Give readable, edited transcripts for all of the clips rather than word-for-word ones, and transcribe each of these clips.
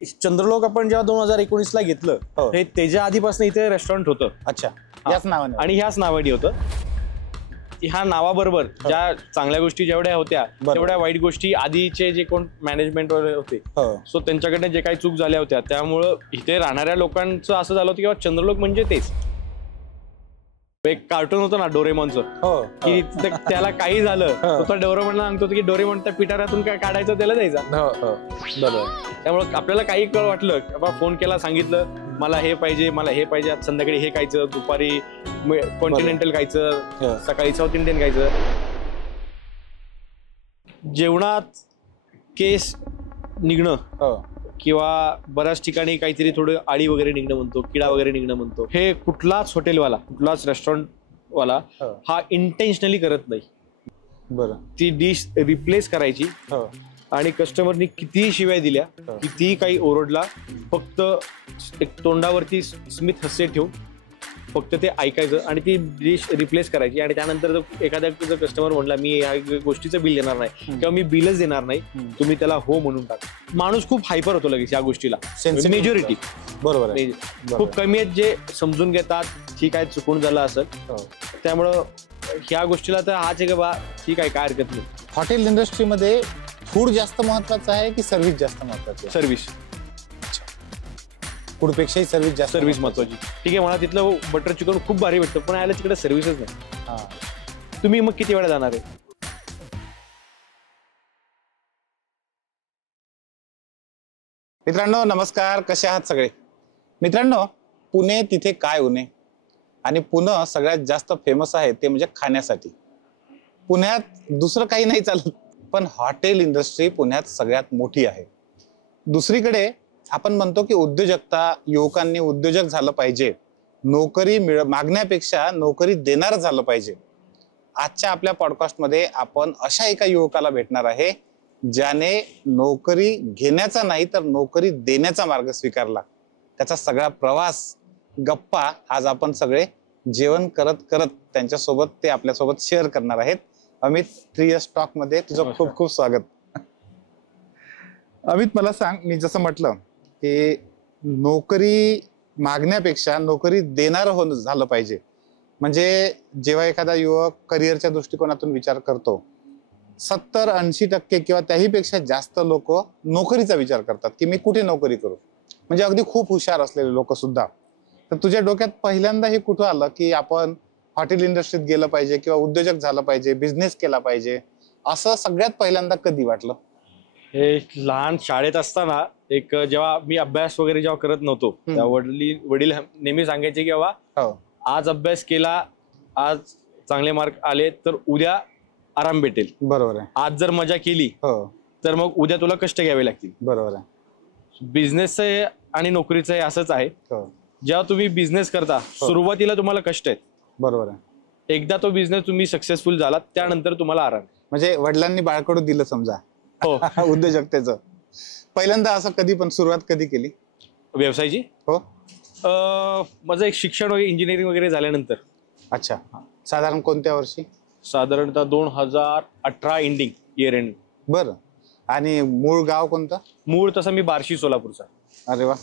चंद्रलोक आपण जेव्हा 2019 ला घेतलं, हे त्याच्या आधीपासून इथे रेस्टॉरंट होतं. अच्छा, याच नावाने आणि ह्याच नावाने होतं. ह्या नावाबरोबर ज्या चांगल्या गोष्टी जेवढ्या होत्या तेवढ्या वाईट गोष्टी आधीचे जे कोण मॅनेजमेंट वगैरे होते, सो त्यांच्याकडनं जे काही चूक झाल्या होत्या त्यामुळं इथे राहणाऱ्या लोकांचं असं झालं होतं की चंद्रलोक म्हणजे तेच एक कार्टून होतं ना डोरेमॉनचं, की त्याला काही झालं तर डोरेमॉनला सांगतो की डोरेमॉन त्या पिटाऱ्यातून काय काढायचं त्याला द्यायचा. बरोबर. त्यामुळे आपल्याला काही कळ वाटलं, बाबा फोन केला, सांगितलं मला हे पाहिजे, मला हे पाहिजे, आज संध्याकाळी हे खायचं, दुपारी कॉन्टिनेंटल खायचं, सकाळी साऊथ इंडियन खायचं. जेवणात केस निघणं किंवा बऱ्याच ठिकाणी काहीतरी थोडं आळी वगैरे निघणं म्हणतो, किडा वगैरे निघणं म्हणतो, हे कुठलाच हॉटेलवाला, कुठलाच रेस्टॉरंटवाला हा इंटेन्शनली करत नाही. बरं. ती डिश रिप्लेस करायची आणि कस्टमरनी कितीही शिवाय दिल्या, कितीही काही ओरडला, फक्त एक तोंडावरती स्मित हास्य ठेवून फक्त ते ऐकायचं आणि ती डिश रिप्लेस करायची. आणि त्यानंतर एखाद्या कस्टमर म्हणला मी या गोष्टीचं बिल देणार नाही किंवा मी बिलच देणार नाही, तुम्ही त्याला हो म्हणून टाका. माणूस खूप हायपर होतो लगेच या गोष्टीला. मेजॉरिटी बरोबर आहे, खूप कमी आहेत जे समजून घेतात ठीक आहे चुकून झालं असेल. त्यामुळं ह्या गोष्टीला तर हाच आहे की बा ठीक आहे काय हरकत नाही. हॉटेल इंडस्ट्रीमध्ये फूड जास्त महत्वाचं आहे की सर्व्हिस जास्त महत्वाची? सर्व्हिस. फूडपेक्षाही सर्व्हिस जास्त, सर्व्हिस महत्वाची. ठीक आहे, मला तिथलं बटर चिकन खूप भारी भेटतं, पण याला तिकडे सर्व्हिसच नाही. तुम्ही मग किती वेळा जाणार आहे? मित्रांनो नमस्कार, कसे आहात सगळे? मित्रांनो, पुणे तिथे काय उणे. आणि पुणे सगळ्यात जास्त फेमस आहे ते म्हणजे खाण्यासाठी. पुण्यात दुसरं काही नाही चालत, पण हॉटेल इंडस्ट्री पुण्यात सगळ्यात मोठी आहे. दुसरीकडे आपण म्हणतो की उद्योजकता, युवकांनी उद्योजक झालं पाहिजे, नोकरी मागण्यापेक्षा नोकरी देणार झालं पाहिजे. आजच्या आपल्या पॉडकास्टमध्ये आपण अशा एका युवकाला भेटणार आहे ज्याने नोकरी घेण्याचा नाही तर नोकरी देण्याचा मार्ग स्वीकारला. त्याचा सगळा प्रवास, गप्पा आज आपण सगळे जेवण करत करत त्यांच्यासोबत ते आपल्यासोबत शेअर करणार आहेत. अमित, 3 Years Talk मध्ये तुझं खूप खूप स्वागत. अमित, मला सांग, मी जसं म्हटलं की नोकरी मागण्यापेक्षा नोकरी देणार झालं पाहिजे. म्हणजे जेव्हा एखादा युवक करिअरच्या दृष्टिकोनातून विचार करतो, 70-80% किंवा त्याही पेक्षा जास्त लोक नोकरीचा विचार करतात की मी कुठे नोकरी करू. म्हणजे अगदी खूप हुशार असलेले लोक सुद्धा. तर तुझ्या डोक्यात पहिल्यांदा हे कुठं आलं की आपण हॉटेल इंडस्ट्रीत गेलं पाहिजे किंवा उद्योजक झालं पाहिजे, बिझनेस केला पाहिजे, असं सगळ्यात पहिल्यांदा कधी वाटलं? हे लहान शाळेत असताना एक जेव्हा मी अभ्यास वगैरे जेव्हा करत नव्हतो, तेव्हा वडील नेहमी सांगायचे की बाबा आज अभ्यास केला, आज चांगले मार्क आले तर उद्या आराम भेटेल. बरोबर आहे. आज जर मजा केली तर मग उद्या तुला कष्ट घ्यावे लागतील. बरोबर आहे. बिझनेसचं आणि नोकरीचं असंच आहे. जेव्हा तुम्ही बिझनेस करता सुरुवातीला तुम्हाला कष्ट आहेत. बरोबर आहे. एकदा तो बिझनेस तुम्ही सक्सेसफुल झाला त्यानंतर तुम्हाला आराम. म्हणजे वडिलांनी बाळकडू दिलं समजा उद्योजकतेचं. पहिल्यांदा असं कधी पण सुरुवात कधी केली व्यवसायाची? हो, माझं एक शिक्षण वगैरे इंजिनिअरिंग वगैरे झाल्यानंतर. अच्छा, साधारण कोणत्या वर्षी? साधारणतः 2018 एंडिंग, इयर एंड. बरं. आणि मूळ गाव कोणतं? मूळ तसं मी बार्शी, सोलापूरचा. अरे वा,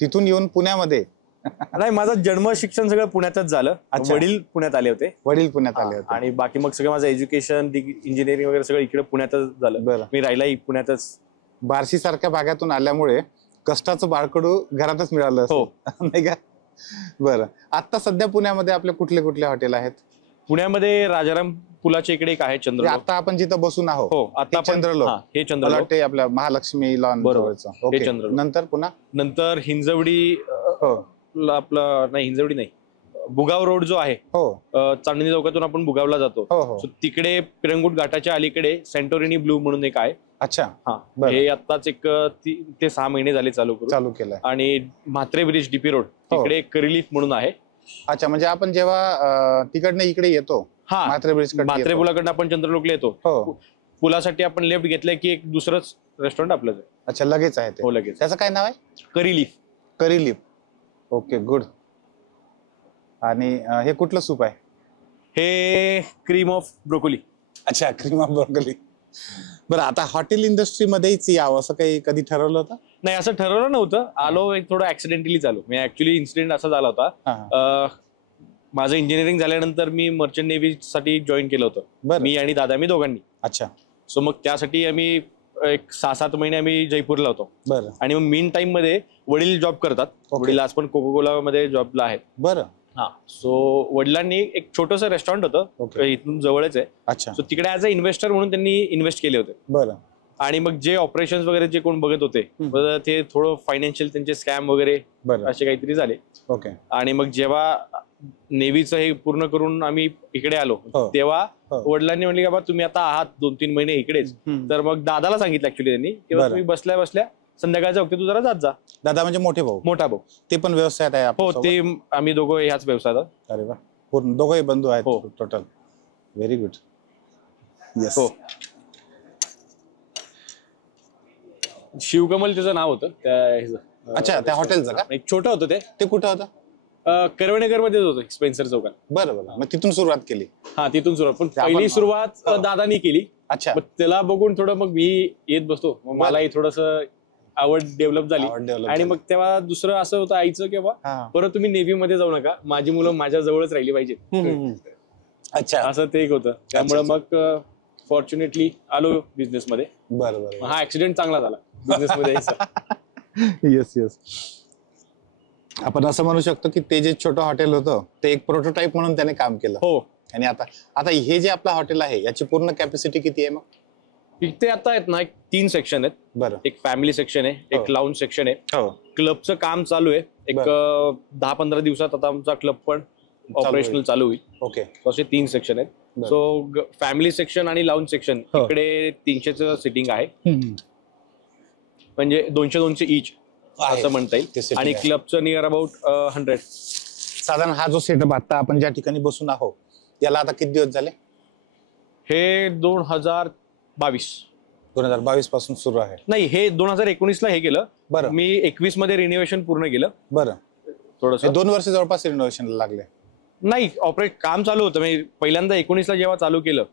तिथून येऊन पुण्यामध्ये? नाही, माझं जन्म शिक्षण सगळं पुण्यातच झालं. वडील पुण्यात आले होते. वडील पुण्यात आले होते आणि बाकी मग सगळं माझं एज्युकेशन, इंजिनिअरिंग वगैरे सगळं इकडे पुण्यातच झालं. बरं. मी राहिलाही पुण्यातच. बार्शी सारख्या भागातून आल्यामुळे कष्टाचं बाळकडू घरातच मिळालं. हो, नाही का? बरं. आता सध्या पुण्यामध्ये आपले कुठले कुठले हॉटेल आहेत? पुण्यामध्ये राजाराम पुलाच्या इकडे एक आहे चंद्रलोक. आता आपण जिथं बसून आहोत. हो, आता चंद्रलोक. हे चंद्रलोक आपल्या महालक्ष्मी लॉन बरोबरचं. हे चंद्रलोक. नंतर पुन्हा नंतर हिंजवडी, आपलं नाही हिंजवडी नाही, बुगाव रोड जो आहे, चांदणी चौकातून आपण बुगावला जातो, तिकडे पिरंगुट घाटाच्या अलीकडे सेंटोरिनी ब्लू म्हणून एक आहे. अच्छा. हे आताच एक 3 ते 6 महिने झाले चालू केलं. आणि म्हात्रे ब्रिज, डीपी रोड, तिकडे करिलीफ म्हणून आहे. अच्छा, म्हणजे आपण जेव्हा तिकडनं इकडे येतो, म्हात्रे पुलाकडनं आपण चंद्रलोकला येतो, पुलासाठी आपण लेफ्ट घेतलंय की एक दुसरंच रेस्टॉरंट आपलं. अच्छा, लगेच आहे? हो, लगेच. त्याचं काय नाव आहे? करिलीफ. करिलीफ. Okay, good. आणि हे कुठलं सूप आहे? हे क्रीम ऑफ ब्रोकोली. अच्छा, क्रीम ऑफ ब्रोकोली. बरं, आता हॉटेल इंडस्ट्रीमध्येच यावं असं काही कधी ठरवलं होतं? नाही असं ठरवलं नव्हतं, आलो एक थोडं ऍक्सिडेंटली आलो. म्हणजे ऍक्च्युली इन्सिडेंट असा झाला होता, माझं इंजिनिअरिंग झाल्यानंतर मी मर्चंट नेव्ही साठी जॉईन केलं होतं, मी आणि दादा, मी दोघांनी. अच्छा. सो मग त्यासाठी आम्ही एक 6-7 महिने आम्ही जयपूरला होतो. आणि मग मीन टाइम मध्ये वडील जॉब करतात. वडील आज पण कोकोकोला मध्ये जॉबला आहेत. बरं. हा. सो वडिलांनी एक छोटंसं रेस्टॉरंट होतं, इथून जवळच आहे. अच्छा. सो तिकडे ऍज अ इन्व्हेस्टर म्हणून त्यांनी इन्व्हेस्ट केले होते. बरं. आणि मग जे ऑपरेशन वगैरे जे कोण बघत होते ते थोडं फायनान्शियल त्यांचे स्कॅम वगैरे असे काहीतरी झाले. ओके. आणि मग जेव्हा नेव्हीचं हे पूर्ण करून आम्ही इकडे आलो, तेव्हा वडिलांनी म्हणले की बाबा तुम्ही आता आहात 2-3 महिने इकडेच. तर मग दादाला सांगितलं ऍक्च्युली त्यांनी, किंवा तुम्ही बसल्या बसल्या संध्याकाळच्या वक्ती तू जरा जात जा. दादा म्हणजे मोठे भाऊ? मोठा भाऊ. ते पण व्यवसायात आहे? हो, ते आम्ही दोघं ह्याच व्यवसायात. अरे वा, पूर्ण दोघंही बंधू आहेत टोटल. Very good. येस. हो. शिवकमल त्याचं नाव होतं. अच्छा, त्या हॉटेलचं का? एक छोटं होतं ते. कुठं होतं? करवणेकर मध्येच होतं, स्पेन्सर चौकात. बरं बरं. मग तिथून सुरुवात केली? हा, तिथून सुरुवात. पण पहिली सुरुवात दादानी केली. अच्छा. मग त्याला बघून थोडं मग मी येत बसतो, मलाही थोडस आवड डेव्हलप झाली. आणि मग तेव्हा दुसरं असं होतं आईचं, की बाबा परत तुम्ही नेव्ही मध्ये जाऊ नका, माझी मुलं माझ्या जवळच राहिली पाहिजे. अच्छा. असं ते एक होतं. त्यामुळे मग फॉर्च्युनेटली आलो बिझनेस मध्ये. बरं बरं. हा ऍक्सिडेंट चांगला झाला बिझनेस मध्ये. Yes yes. आपण असं म्हणू शकतो की ते जे छोटं हॉटेल होतं ते एक प्रोटोटाईप म्हणून त्याने काम केलं. हो. आणि आता हे जे आपलं हॉटेल आहे याची पूर्ण कॅपॅसिटी किती आहे मग? इथे आता आहेत ना, 3 सेक्शन आहेत. बरं. एक फॅमिली सेक्शन आहे, एक लाऊंज सेक्शन आहे. क्लबचं काम चालू आहे. एक 10-15 दिवसात आता आमचा क्लब पण ऑपरेशनल चालू होईल. ओके. असे 3 सेक्शन आहेत. सो फॅमिली सेक्शन आणि लाऊंज सेक्शन इकडे 300चं सिटिंग आहे, म्हणजे 200 इच असं म्हणता येईल. आणि क्लबचं नियर अबाउट 100. साधारण हा जो सेटअप आता आपण ज्या ठिकाणी बसून आहोत याला आता किती दिवस झाले? हे 2022 पासून सुरू आहे? नाही, हे 2019 ला हे केलं. बरं. मी 21 मध्ये रिनोव्हेशन पूर्ण केलं. बरं. थोडंसं 2 वर्ष जवळपास रिनोव्हेशनला लागले? नाही, काम चालू होतं. म्हणजे पहिल्यांदा 19 ला जेव्हा चालू केलं,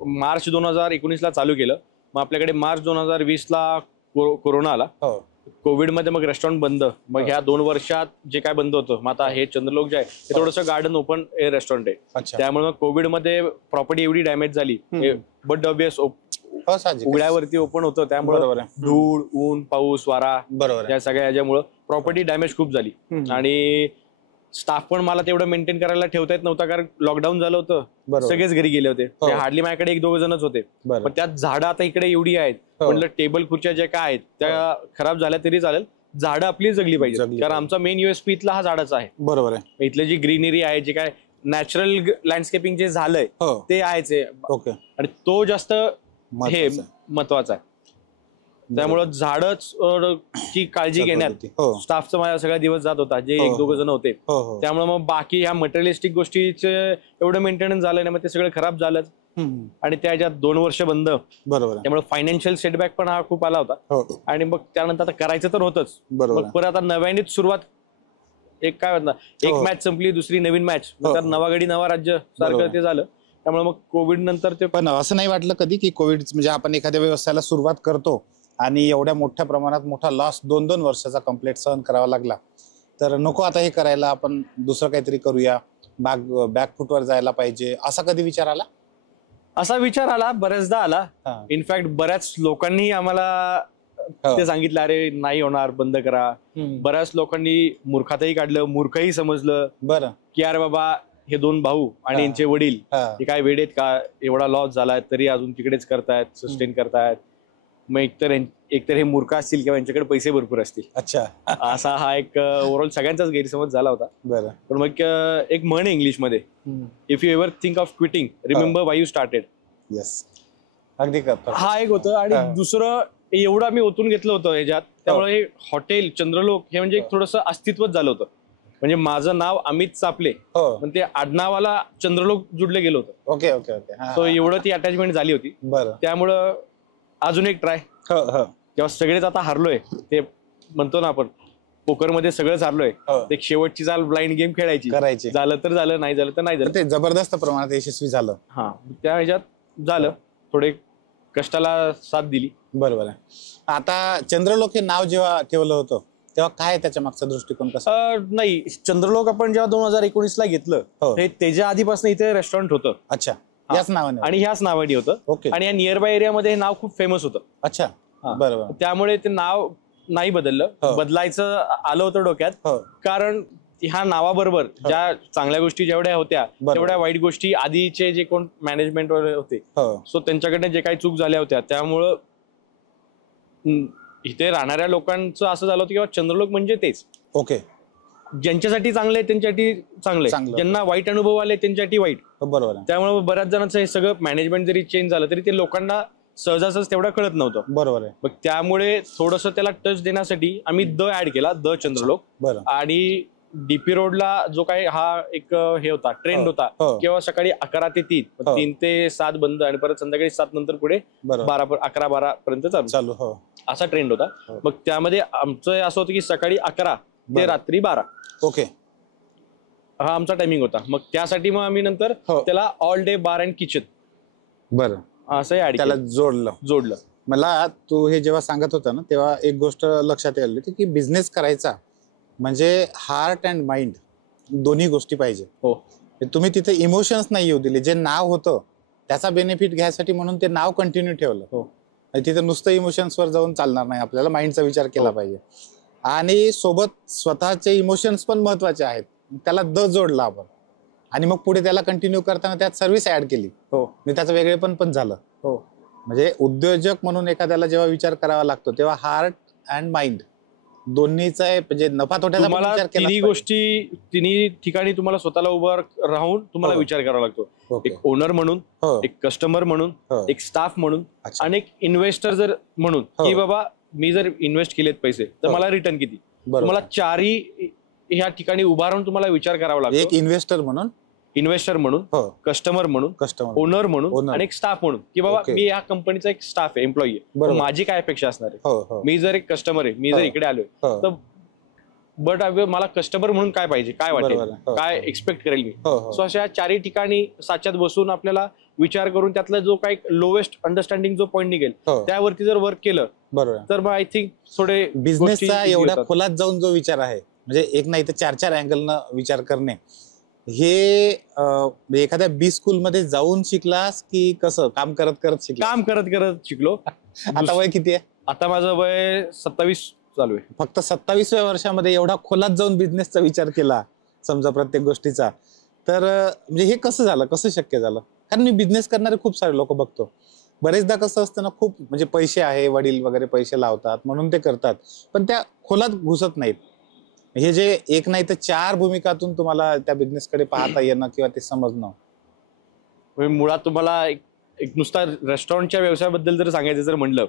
मार्च 2019 ला चालू केलं. मग आपल्याकडे मार्च 2020 ला कोरोना आला. कोविड मध्ये मग रेस्टॉरंट बंद. मग ह्या 2 वर्षात जे काय बंद होतं, मग आता हे चंद्रलोक जे आहे ते थोडंसं गार्डन ओपन एअर रेस्टॉरंट आहे. त्यामुळे मग कोविड मध्ये प्रॉपर्टी एवढी डॅमेज झाली, बट ऑब्वियस उघड्यावरती ओपन होतं, त्यामुळे धूळ, ऊन, पाऊस, वारा, बरोबर, या सगळ्या याच्यामुळे प्रॉपर्टी डॅमेज खूप झाली. आणि स्टाफ पण मला तेवढं मेंटेन करायला ठेवता येत नव्हता, कारण लॉकडाऊन झालं होतं, सगळेच घरी गेले होते. हार्डली माझ्याकडे 1-2 जणच होते. पण त्यात झाडं आता इकडे एवढी आहेत, म्हटलं टेबल खुर्च्या ज्या काय आहेत त्या खराब झाल्या तरी चालेल, झाडं आपली जगली पाहिजे, कारण आमचा मेन युएसपी इथला हा झाडाचा आहे. बरोबर आहे. इथले जी ग्रीनरी आहे, जे काय नॅचरल लँडस्केपिंग जे झालंय ते आहेच. ओके. आणि तो जास्त हे महत्वाचा आहे. त्यामुळं झाडच ची काळजी घेण्यात स्टाफचा माझा सगळा दिवस जात होता, जे 1-2 जण होते. त्यामुळे मग बाकी ह्या मटेरियलिस्टिक गोष्टीचे एवढं मेंटेनन्स झालं नाही, मग ते सगळं खराब झालंच. आणि त्याच्यात 2 वर्ष बंद, बरोबर, त्यामुळे फायनान्शियल सेटबॅक पण हा खूप आला होता. आणि मग त्यानंतर आता करायचं तर होतच. मग परत आता नव्यानेच सुरुवात, एक काय म्हणतात, एक मॅच संपली, दुसरी नवीन मॅच, नवा गडी नवा राज्य सारखं ते झालं. त्यामुळे मग कोविड नंतर ते पण असं नाही वाटलं कधी की कोविड म्हणजे आपण एखाद्या व्यवसायाला सुरुवात करतो आणि एवढ्या मोठ्या प्रमाणात मोठा लॉस 2-2 वर्षाचा कंप्लीट सहन करावा लागला, तर नको आता हे करायला, आपण दुसरं काहीतरी करूया, बॅकफुटवर जायला पाहिजे, असा कधी विचार आला? असा विचार आला, बऱ्याचदा आला. इनफॅक्ट बऱ्याच लोकांनी आम्हाला ते सांगितलं, अरे नाही होणार, बंद करा. बऱ्याच लोकांनी मूर्खातही काढलं, मूर्खही समजलं. बरं. की अरे बाबा, हे 2 भाऊ आणि यांचे वडील हे काय वेडेत का, एवढा लॉस झालाय तरी अजून तिकडेच करतायत, सस्टेन करतायत. मग एकतर हे मूर्ख असतील किंवा यांच्याकडे पैसे भरपूर असतील. अच्छा. असा हा एक ओव्हरऑल सगळ्यांचाच गैरसमज झाला होता. बरं. पण मग एक म्हण आहे इंग्लिश मध्ये, if you ever think of quitting, remember Y you started. Yes, अगदी. हा एक होतं. आणि दुसरं, एवढं आम्ही ओतून घेतलं होतं ह्याच्यात, त्यामुळे हे हॉटेल चंद्रलोक हे म्हणजे थोडंसं अस्तित्वच झालं होतं. म्हणजे माझं नाव अमित चापले, पण ते आडनावाला चंद्रलोक जुडलं गेलं होतं. Okay okay okay. सो एवढं ती अटॅचमेंट झाली होती. बरं. त्यामुळं अजून एक ट्राय, जेव्हा सगळेच आता हारलोय, ते म्हणतो ना आपण पोकरमध्ये सगळंच हारलोय, एक शेवटची चाल ब्लाइंड गेम खेळायची, झालं तर झालं, नाही झालं तर नाही झालं. ते जबरदस्त प्रमाणात यशस्वी झालं. हा, त्या ह्याच्यात झालं. थोडे कष्टाला साथ दिली, बरोबर आहे. आता चंद्रलोक हे नाव जेव्हा ठेवलं होतं तेव्हा काय त्याच्या मागचा दृष्टिकोन कसा? नाही, चंद्रलोक आपण जेव्हा 2019ला घेतलं, हे त्याच्या आधीपासून इथे रेस्टॉरंट होतं. अच्छा, याच नावाने आणि ह्याच नावाने होतं. ओके. आणि या नियर बाय एरियामध्ये हे नाव खूप फेमस होतं. अच्छा, बरोबर. त्यामुळे ते नाव नाही बदललं. बदलायचं आलं होतं डोक्यात, कारण ह्या नावाबरोबर ज्या चांगल्या गोष्टी जेवढ्या होत्या तेवढ्या वाईट गोष्टी आधीचे जे कोण मॅनेजमेंट वगैरे होते, सो त्यांच्याकडनं जे काही चूक झाल्या होत्या त्यामुळं इथे राहणाऱ्या लोकांचं असं झालं होतं की चंद्रलोक म्हणजे तेच. ओके. ज्यांच्यासाठी चांगले त्यांच्यासाठी चांगले, ज्यांना वाईट अनुभव आले त्यांच्यासाठी वाईट. बरोबर. त्यामुळे बऱ्याच जणांचं हे सगळं मॅनेजमेंट जरी चेंज झालं तरी ते लोकांना सहजासहज तेवढं कळत नव्हतं. बरोबर आहे. मग त्यामुळे थोडंसं त्याला टच देण्यासाठी आम्ही द ऍड केला, द चंद्रलोक. आणि डीपी रोडला जो काही हा एक हे होता ट्रेंड होता, किंवा सकाळी 11 ते 3, 3 ते 7 बंद आणि परत संध्याकाळी 7 नंतर पुढे 11-12 पर्यंत चालू, असा ट्रेंड होता. मग त्यामध्ये आमचं असं होतं की सकाळी 11 ते रात्री 12. ओके. हा आमचा टायमिंग होता. मग त्यासाठी मग आम्ही नंतर त्याला all day bar and kitchen बरं असं ऍड त्याला जोडलं. मला तू हे जेव्हा सांगत होता ना तेव्हा एक गोष्ट लक्षात आली होती की बिझनेस करायचा म्हणजे हार्ट अँड माइंड दोन्ही गोष्टी पाहिजे. तुम्ही तिथे इमोशन्स नाही येऊ दिले. जे नाव होतं त्याचा बेनिफिट घ्यायसाठी म्हणून ते नाव कंटिन्यू ठेवलं. तिथे नुसतं इमोशन्सवर जाऊन चालणार नाही, आपल्याला माइंडचा विचार केला पाहिजे. आणि सोबत स्वतःचे इमोशन्स पण महत्वाचे आहेत, त्याला द जोडला आपण. आणि मग पुढे त्याला कंटिन्यू करताना त्यात सर्व्हिस ऍड केली. मी त्याचं वेगळेपण पण झालं. म्हणजे उद्योजक म्हणून एखाद्याला जेव्हा विचार करावा लागतो तेव्हा हार्ट अँड माइंड दोन्हीचा म्हणजे नफा तोट्याचा विचार केला. तिन्ही ठिकाणी तुम्हाला स्वतःला उभं राहून तुम्हाला विचार करावा लागतो. एक ओनर म्हणून, एक कस्टमर म्हणून, एक स्टाफ म्हणून आणि एक इन्व्हेस्टर जर म्हणून, की बाबा मी जर इन्व्हेस्ट केलेत पैसे तर मला रिटर्न किती. तुम्हाला चारही ह्या ठिकाणी उभा राहून तुम्हाला विचार करावा लागतो. एक इन्व्हेस्टर म्हणून, कस्टमर म्हणून, ओनर म्हणून आणि एक स्टाफ म्हणून, की बाबा मी या कंपनीचा एक स्टाफ आहे, एम्प्लॉई आहे, माझी काय अपेक्षा असणार आहे. मी जर एक कस्टमर आहे, मी जर इकडे आलोय तर बट मला कस्टमर म्हणून काय पाहिजे, काय वाटेल, काय एक्सपेक्ट करेल मी. सो अशा चारही ठिकाणी साच्यात बसून आपल्याला विचार करून त्यातला जो काही लोएस्ट अंडरस्टँडिंग जो पॉईंट निघेल त्यावरती जर वर्क केलं तर मग आय थिंक थोडे बिझनेसचा एवढ्या खोलात जाऊन जो विचार आहे, म्हणजे एक नाही तर 4 अँगलनं विचार करणे, हे एखाद्या बी स्कूल मध्ये जाऊन शिकलास की कसं काम करत करत शिकलो. आता वय किती आहे? आता माझं वय 27 चालू आहे. फक्त 27व्या वर्षामध्ये एवढा खोलात जाऊन बिझनेसचा विचार केला समजा प्रत्येक गोष्टीचा, तर म्हणजे हे कसं झालं, कसं शक्य झालं? कारण मी बिझनेस करणारे खूप सारे लोक बघतो. बरेचदा कसं असतं ना, खूप म्हणजे पैसे आहे, वडील वगैरे पैसे लावतात म्हणून ते करतात, पण त्या खोलात घुसत नाहीत. हे जे एक नाही तर 4 भूमिकातून तुम्हाला त्या बिझनेस कडे पाहता येणं किंवा ते समजणं, मुळात तुम्हाला एक नुसता रेस्टॉरंटच्या व्यवसायाबद्दल जर सांगायचं जर म्हणलं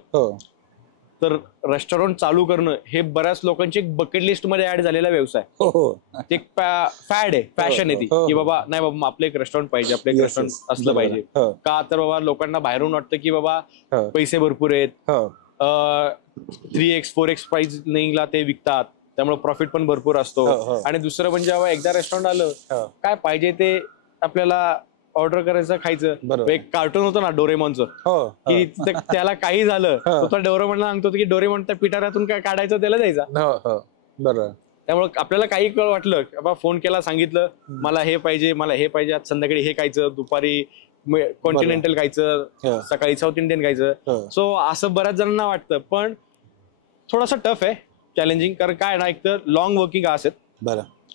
तर रेस्टॉरंट चालू करणं हे बऱ्याच लोकांची एक बकेट लिस्ट मध्ये ऍड झालेला व्यवसाय. ते फॅड आहे, फॅशन आहे ती, की बाबा नाही बाबा आपलं एक रेस्टॉरंट पाहिजे, आपलं एक रेस्टॉरंट असलं पाहिजे. का तर बाबा लोकांना बाहेरून वाटतं की बाबा पैसे भरपूर आहेत, 3x 4x प्राइस निघला ते विकतात, त्यामुळे प्रॉफिट पण भरपूर असतो. आणि दुसरं म्हणजे जेव्हा एकदा रेस्टॉरंट आलं काय पाहिजे ते आपल्याला ऑर्डर करायचं, खायचं. एक कार्टून होतं ना डोरेमॉनचं, की त्याला काही झालं तर डोरेमॉनला सांगतो की डोरेमॉन त्या पिटाऱ्यातून काय काढायचं त्याला द्यायचा. बरोबर. त्यामुळे आपल्याला काही वाटलं बाबा फोन केला, सांगितलं मला हे पाहिजे, मला हे पाहिजे, आज संध्याकाळी हे खायचं, दुपारी कॉन्टिनेंटल खायचं, सकाळी साऊथ इंडियन खायचं. सो असं बऱ्याच जणांना वाटतं, पण थोडासा टफ आहे, चॅलेंजिंग. कारण काय ना, एक तर लॉंग वर्किंग असेल,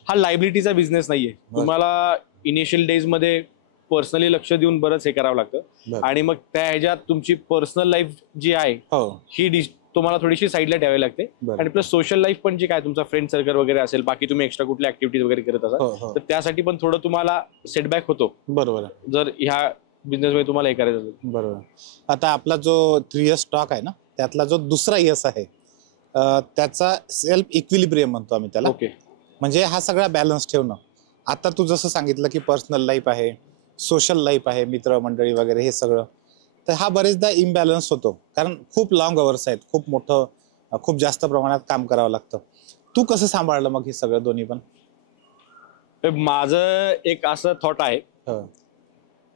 हा लायबिलिटीचा बिझनेस नाहीये. तुम्हाला इनिशियल डेज मध्ये पर्सनली लक्ष देऊन बरंच हे करावं लागतं. आणि मग त्या ह्याच्यात तुमची पर्सनल लाईफ जी आहे ही तुम्हाला थोडीशी साईडला ठेवावी लागते. आणि प्लस सोशल लाईफ पण जी काय तुमचा फ्रेंड सर्कल वगैरे असेल, बाकी तुम्ही एक्स्ट्रा कुठल्या ऍक्टिव्हिटीज वगैरे करत असाल तर त्यासाठी पण थोडं तुम्हाला सेटबॅक होतो. बरोबर. जर ह्या बिझनेस मध्ये तुम्हाला हे करायचं असेल. बरोबर. आता आपला जो 3 इयर्स स्टॉक आहे ना, त्यातला जो दुसरा यस आहे त्याचा सेल्फ इक्विलिब्रियम म्हणतो आम्ही त्याला. म्हणजे हा सगळा बॅलन्स ठेवणं. आता तू जसं सांगितलं की पर्सनल लाईफ आहे, सोशल लाईफ आहे, मित्र मंडळी वगैरे हे सगळं, तर हा बरेचदा इम्बॅलन्स होतो. कारण खूप लॉंग अवर्स आहेत, खूप मोठं, खूप जास्त प्रमाणात काम करावं लागतं. तू कसं सांभाळलं मग हे सगळं दोन्ही पण? माझं एक असं थॉट आहे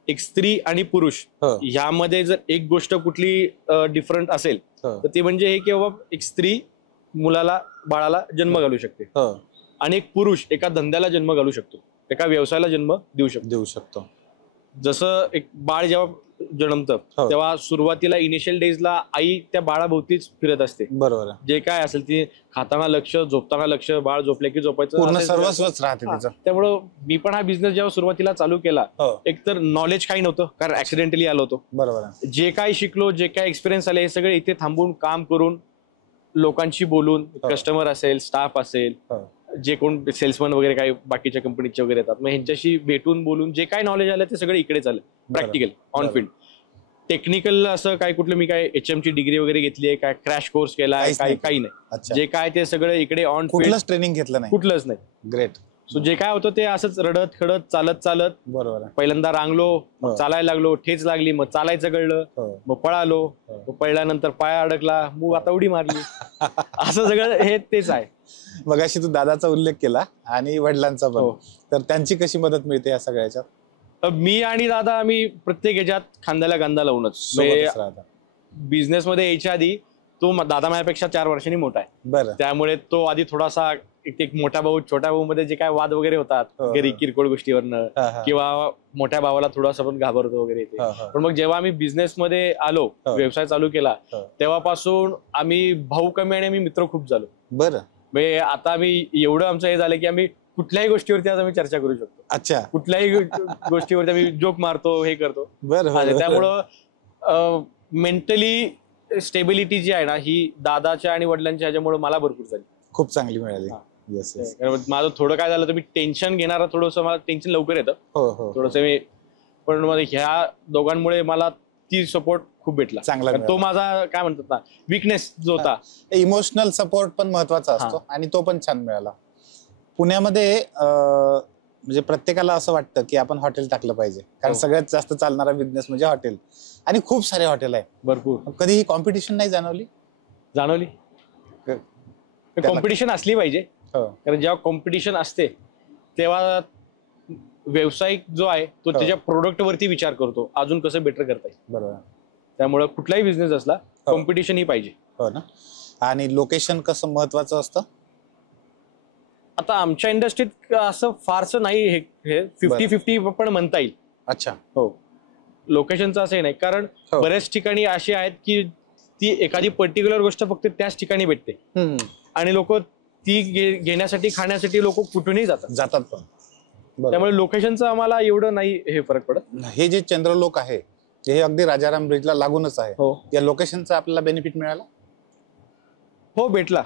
एक स्त्री आणि पुरुष ह्यामध्ये जर एक गोष्ट कुठली डिफरंट असेल तर ती म्हणजे हे की बाबा एक स्त्री मुलाला बाळाला जन्म घालू शकते आणि एक पुरुष एका धंद्याला जन्म घालू शकतो, एका व्यवसायाला जन्म देऊ शकतो. जसं एक बाळ जेव्हा जन्मतं तेव्हा सुरुवातीला इनिशियल डेजला आई त्या बाळाभोवतीच फिरत असते. बरोबर. जे काय असेल ती खाताना लक्ष, झोपताना लक्ष, बाळ झोपले की झोपायचं, पूर्ण सर्वस्वच राहते तिचं. त्यामुळं मी पण हा बिझनेस जेव्हा सुरुवातीला चालू केला एक तर नॉलेज काही नव्हतं कारण ऍक्सिडेंटली आलो होतो. बरोबर. जे काय शिकलो, जे काय एक्सपिरियन्स आले हे सगळे इथे थांबून काम करून लोकांशी बोलून, कस्टमर असेल, स्टाफ असेल, जे कोण सेल्समन वगैरे काही बाकीच्या कंपनीचे वगैरे येतात मग ह्यांच्याशी भेटून बोलून जे काय नॉलेज आलं ते सगळं इकडे चाललं. Practical on field. टेक्निकल असं काय कुठलं मी काय HM ची डिग्री वगैरे घेतली आहे, काय क्रॅश कोर्स केला आहे, काही नाही. जे काय ते सगळं इकडे ऑन फील्ड. ट्रेनिंग घेतलं नाही, कुठलंच नाही. ग्रेट. सो जे काय होतं ते असंच रडत खडत चालत. बरोबर. पहिल्यांदा रांगलो, मग चालायला लागलो, ठेच लागली, मग चालायचं कळलं, मग पळालो, मग पळल्यानंतर पाय अडकला, मग आता उडी मारली. असं सगळं हे तेच आहे. मगाशी तू दादाचा उल्लेख केला आणि वडिलांचा पण, तर त्यांची कशी मदत मिळते या सगळ्याच्यात? मी आणि दादा आम्ही प्रत्येक ह्याच्यात खांद्याला खांदा लावूनच. बिझनेस मध्ये यायच्या आधी तो दादा माझ्यापेक्षा 4 वर्षांनी मोठा आहे. बरं. त्यामुळे तो आधी थोडासा एक मोठा भाऊ छोट्या भाऊ मध्ये जे काय वाद वगैरे होतात घरी किरकोळ गोष्टीवरनं किंवा मोठ्या भावाला थोडासा पण घाबरतो वगैरे ते. पण मग जेव्हा आम्ही बिझनेस मध्ये आलो, व्यवसाय चालू केला, तेव्हापासून आम्ही भाऊ कमी आणि आम्ही मित्र खूप झालो. बरं. म्हणजे आता आम्ही एवढं आमचं हे झालं की आम्ही कुठल्याही गोष्टीवरती आज आम्ही चर्चा करू शकतो. अच्छा. कुठल्याही गोष्टीवरती आम्ही जोक मारतो, हे करतो. बरं. त्यामुळं मेंटली स्टेबिलिटी जी आहे ना ही दादाच्या आणि वडिलांच्या ह्याच्यामुळे मला भरपूर झाली, खूप चांगली मिळाली. माझं थोडं काय झालं तर मी टेन्शन घेणारा थोडंसं मला टेन्शन लवकर येतं थोडंसं मी, पण ह्या दोघांमुळे मला ती सपोर्ट खूप भेटला चांगला. तो माझा काय म्हणतात ना विकनेस जो होता. इमोशनल सपोर्ट पण महत्वाचा असतो आणि तो पण छान मिळाला. पुण्यामध्ये म्हणजे प्रत्येकाला असं वाटतं की आपण हॉटेल टाकलं पाहिजे कारण सगळ्यात जास्त चालणारा बिझनेस म्हणजे हॉटेल आणि खूप सारे हॉटेल आहे भरपूर. कधी कॉम्पिटिशन नाही जाणवली? कॉम्पिटिशन असली पाहिजे कारण जेव्हा कॉम्पिटिशन असते तेव्हा व्यावसायिक जो आहे तो त्याच्या प्रोडक्ट वरती विचार करतो अजून कसं बेटर करता येईल. बरोबर. त्यामुळे कुठलाही बिझनेस असला कॉम्पिटिशन ही पाहिजे. हो ना. आणि लोकेशन कसं महत्वाचं असतं? आता आमच्या इंडस्ट्रीत असं फारसं नाही, हे 50-50 पण म्हणता येईल. अच्छा. हो. लोकेशनचं असंही नाही कारण बऱ्याच ठिकाणी अशी आहेत की ती एखादी पर्टिक्युलर गोष्ट फक्त त्याच ठिकाणी भेटते आणि लोक ती घेण्यासाठी खाण्यासाठी लोक कुठूनही जातात पण. त्यामुळे लोकेशनचं आम्हाला एवढं नाही हे फरक पडत. हे जे चंद्रलोक आहे हे अगदी राजाराम ब्रिजला लागूनच आहे. या लोकेशनचा आपल्याला बेनिफिट मिळाला? हो, भेटला.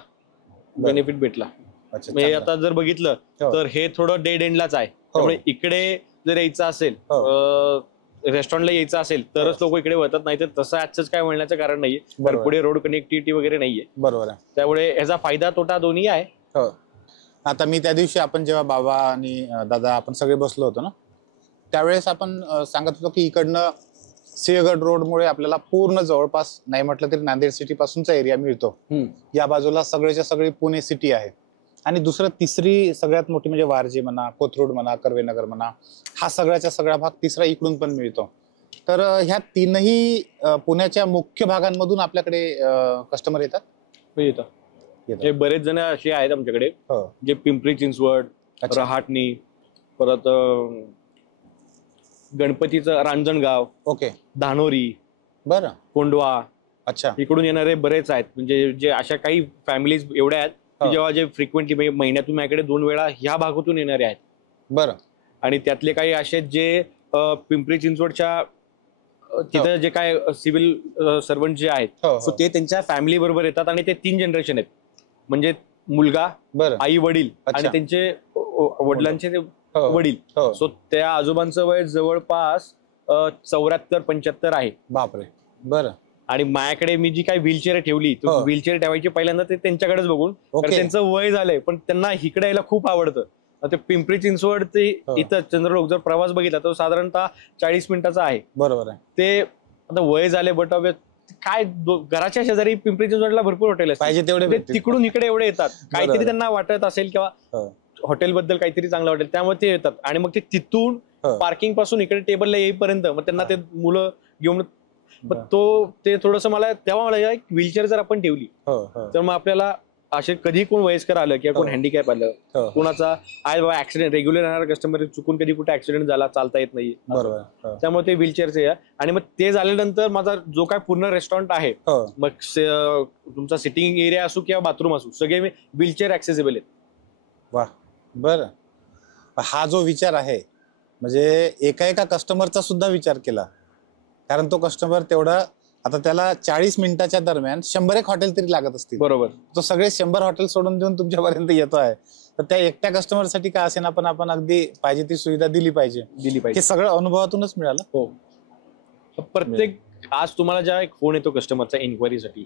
बेनिफिट भेटला. म्हणजे आता जर बघितलं तर हे थोडं डेड एंडलाच आहे. त्यामुळे इकडे जर यायचं असेल, रेस्टॉरंटला यायचं असेल तरच लोक इकडे वळतात, नाही तर तसं आजच काय म्हणण्याचं कारण नाहीये. पुढे रोड कनेक्टिव्हिटी वगैरे नाहीये. बरोबर आहे. त्यामुळे याचा फायदा तोटा दोन्ही आहे. आता मी त्या दिवशी आपण जेव्हा बाबा आणि दादा आपण सगळे बसलो होतो ना त्यावेळेस आपण सांगत होतो की इकडनं सिंहगड रोडमुळे आपल्याला पूर्ण जवळपास नाही म्हटलं तरी नांदेड सिटी पासूनचा एरिया मिळतो. या बाजूला सगळ्याच्या सगळी पुणे सिटी आहे आणि तिसरी सगळ्यात मोठी म्हणजे वारजे म्हणा, कोथरूड म्हणा, कर्वेनगर म्हणा, हा सगळ्याचा सगळा भाग तिसरा इकडून पण मिळतो. तर ह्या तीनही पुण्याच्या मुख्य भागांमधून आपल्याकडे कस्टमर येतात. बरेच जण असे आहेत आमच्याकडे जे पिंपरी चिंचवड, रहाटणी, परत गणपतीचं रांजणगाव, ओके, धानोरी, बरं, कोंडवा, अच्छा, इकडून येणारे बरेच आहेत. म्हणजे जे अशा काही फॅमिलीज एवढ्या आहेत की जेव्हा जे फ्रिक्वेंटली महिन्यातून माझ्याकडे 2 वेळा ह्या भागातून येणारे आहेत. बरं. आणि त्यातले काही असे जे पिंपरी चिंचवडच्या तिथं जे काय सिव्हिल सर्वंट जे आहेत ते त्यांच्या फॅमिली बरोबर येतात आणि ते 3 जनरेशन आहेत. म्हणजे मुलगा, आई वडील आणि त्यांचे वडिलांचे वडील. सो त्या आजोबांचं वय जवळपास 74-75 आहे. बापरे. बरं. आणि माझ्याकडे मी जी काही व्हीलचेअर ठेवली व्हीलचेअर ठेवायची पहिल्यांदा ते त्यांच्याकडेच बघून, कारण त्यांचं वय झालंय पण त्यांना इकडे यायला खूप आवडतं. ते पिंपरी चिंचवड ते इथं चंद्रलोक जर प्रवास बघितला तर साधारणतः 40 मिनिटाचा आहे. बरोबर आहे. ते आता वय झाले बट काय घराच्या शेजारी पिंपरी चिंचवडला भरपूर हॉटेल पाहिजे तेवढे तिकडून इकडे एवढे येतात. काहीतरी त्यांना वाटत असेल किंवा हॉटेल बद्दल काहीतरी चांगलं वाटेल त्यामुळे ते येतात आणि मग ते तिथून पार्किंग पासून इकडे टेबलला येईपर्यंत मग त्यांना ते मुलं घेऊन मग ते थोडस मला तेव्हा मला एक व्हीलचेअर जर आपण ठेवली तर मग आपल्याला असे कधी कोण वयस्कर आलं किंवा कोण हँडिकॅप आलं कोणाचा आहे बाबा ऍक्सिडेंट रेग्युलर येणारा कस्टमर चुकून कधी कुठे ऍक्सिडेंट झाला चालता येत नाही त्यामुळे ते व्हीलचेअरचे आणि मग ते झाल्यानंतर माझा जो काय पूर्ण रेस्टॉरंट आहे मग तुमचा सिटिंग एरिया असो किंवा बाथरूम असो सगळे व्हीलचेअर ऍक्सेसिबल आहेत. वा बर, हा जो विचार आहे म्हणजे एका कस्टमरचा सुद्धा विचार केला, कारण तो कस्टमर तेवढा आता त्याला 40 मिनिटाच्या दरम्यान 100 हॉटेल तरी लागत असतील. बरोबर, तो सगळे 100 हॉटेल सोडून देऊन तुमच्यापर्यंत येतो आहे, तर त्या एकट्या कस्टमरसाठी काय असेल पण आपण अगदी पाहिजे ती सुविधा दिली पाहिजे. हे सगळं अनुभवातूनच मिळालं. हो, प्रत्येक आज तुम्हाला ज्या एक फोन येतो कस्टमरचा इन्क्वायरीसाठी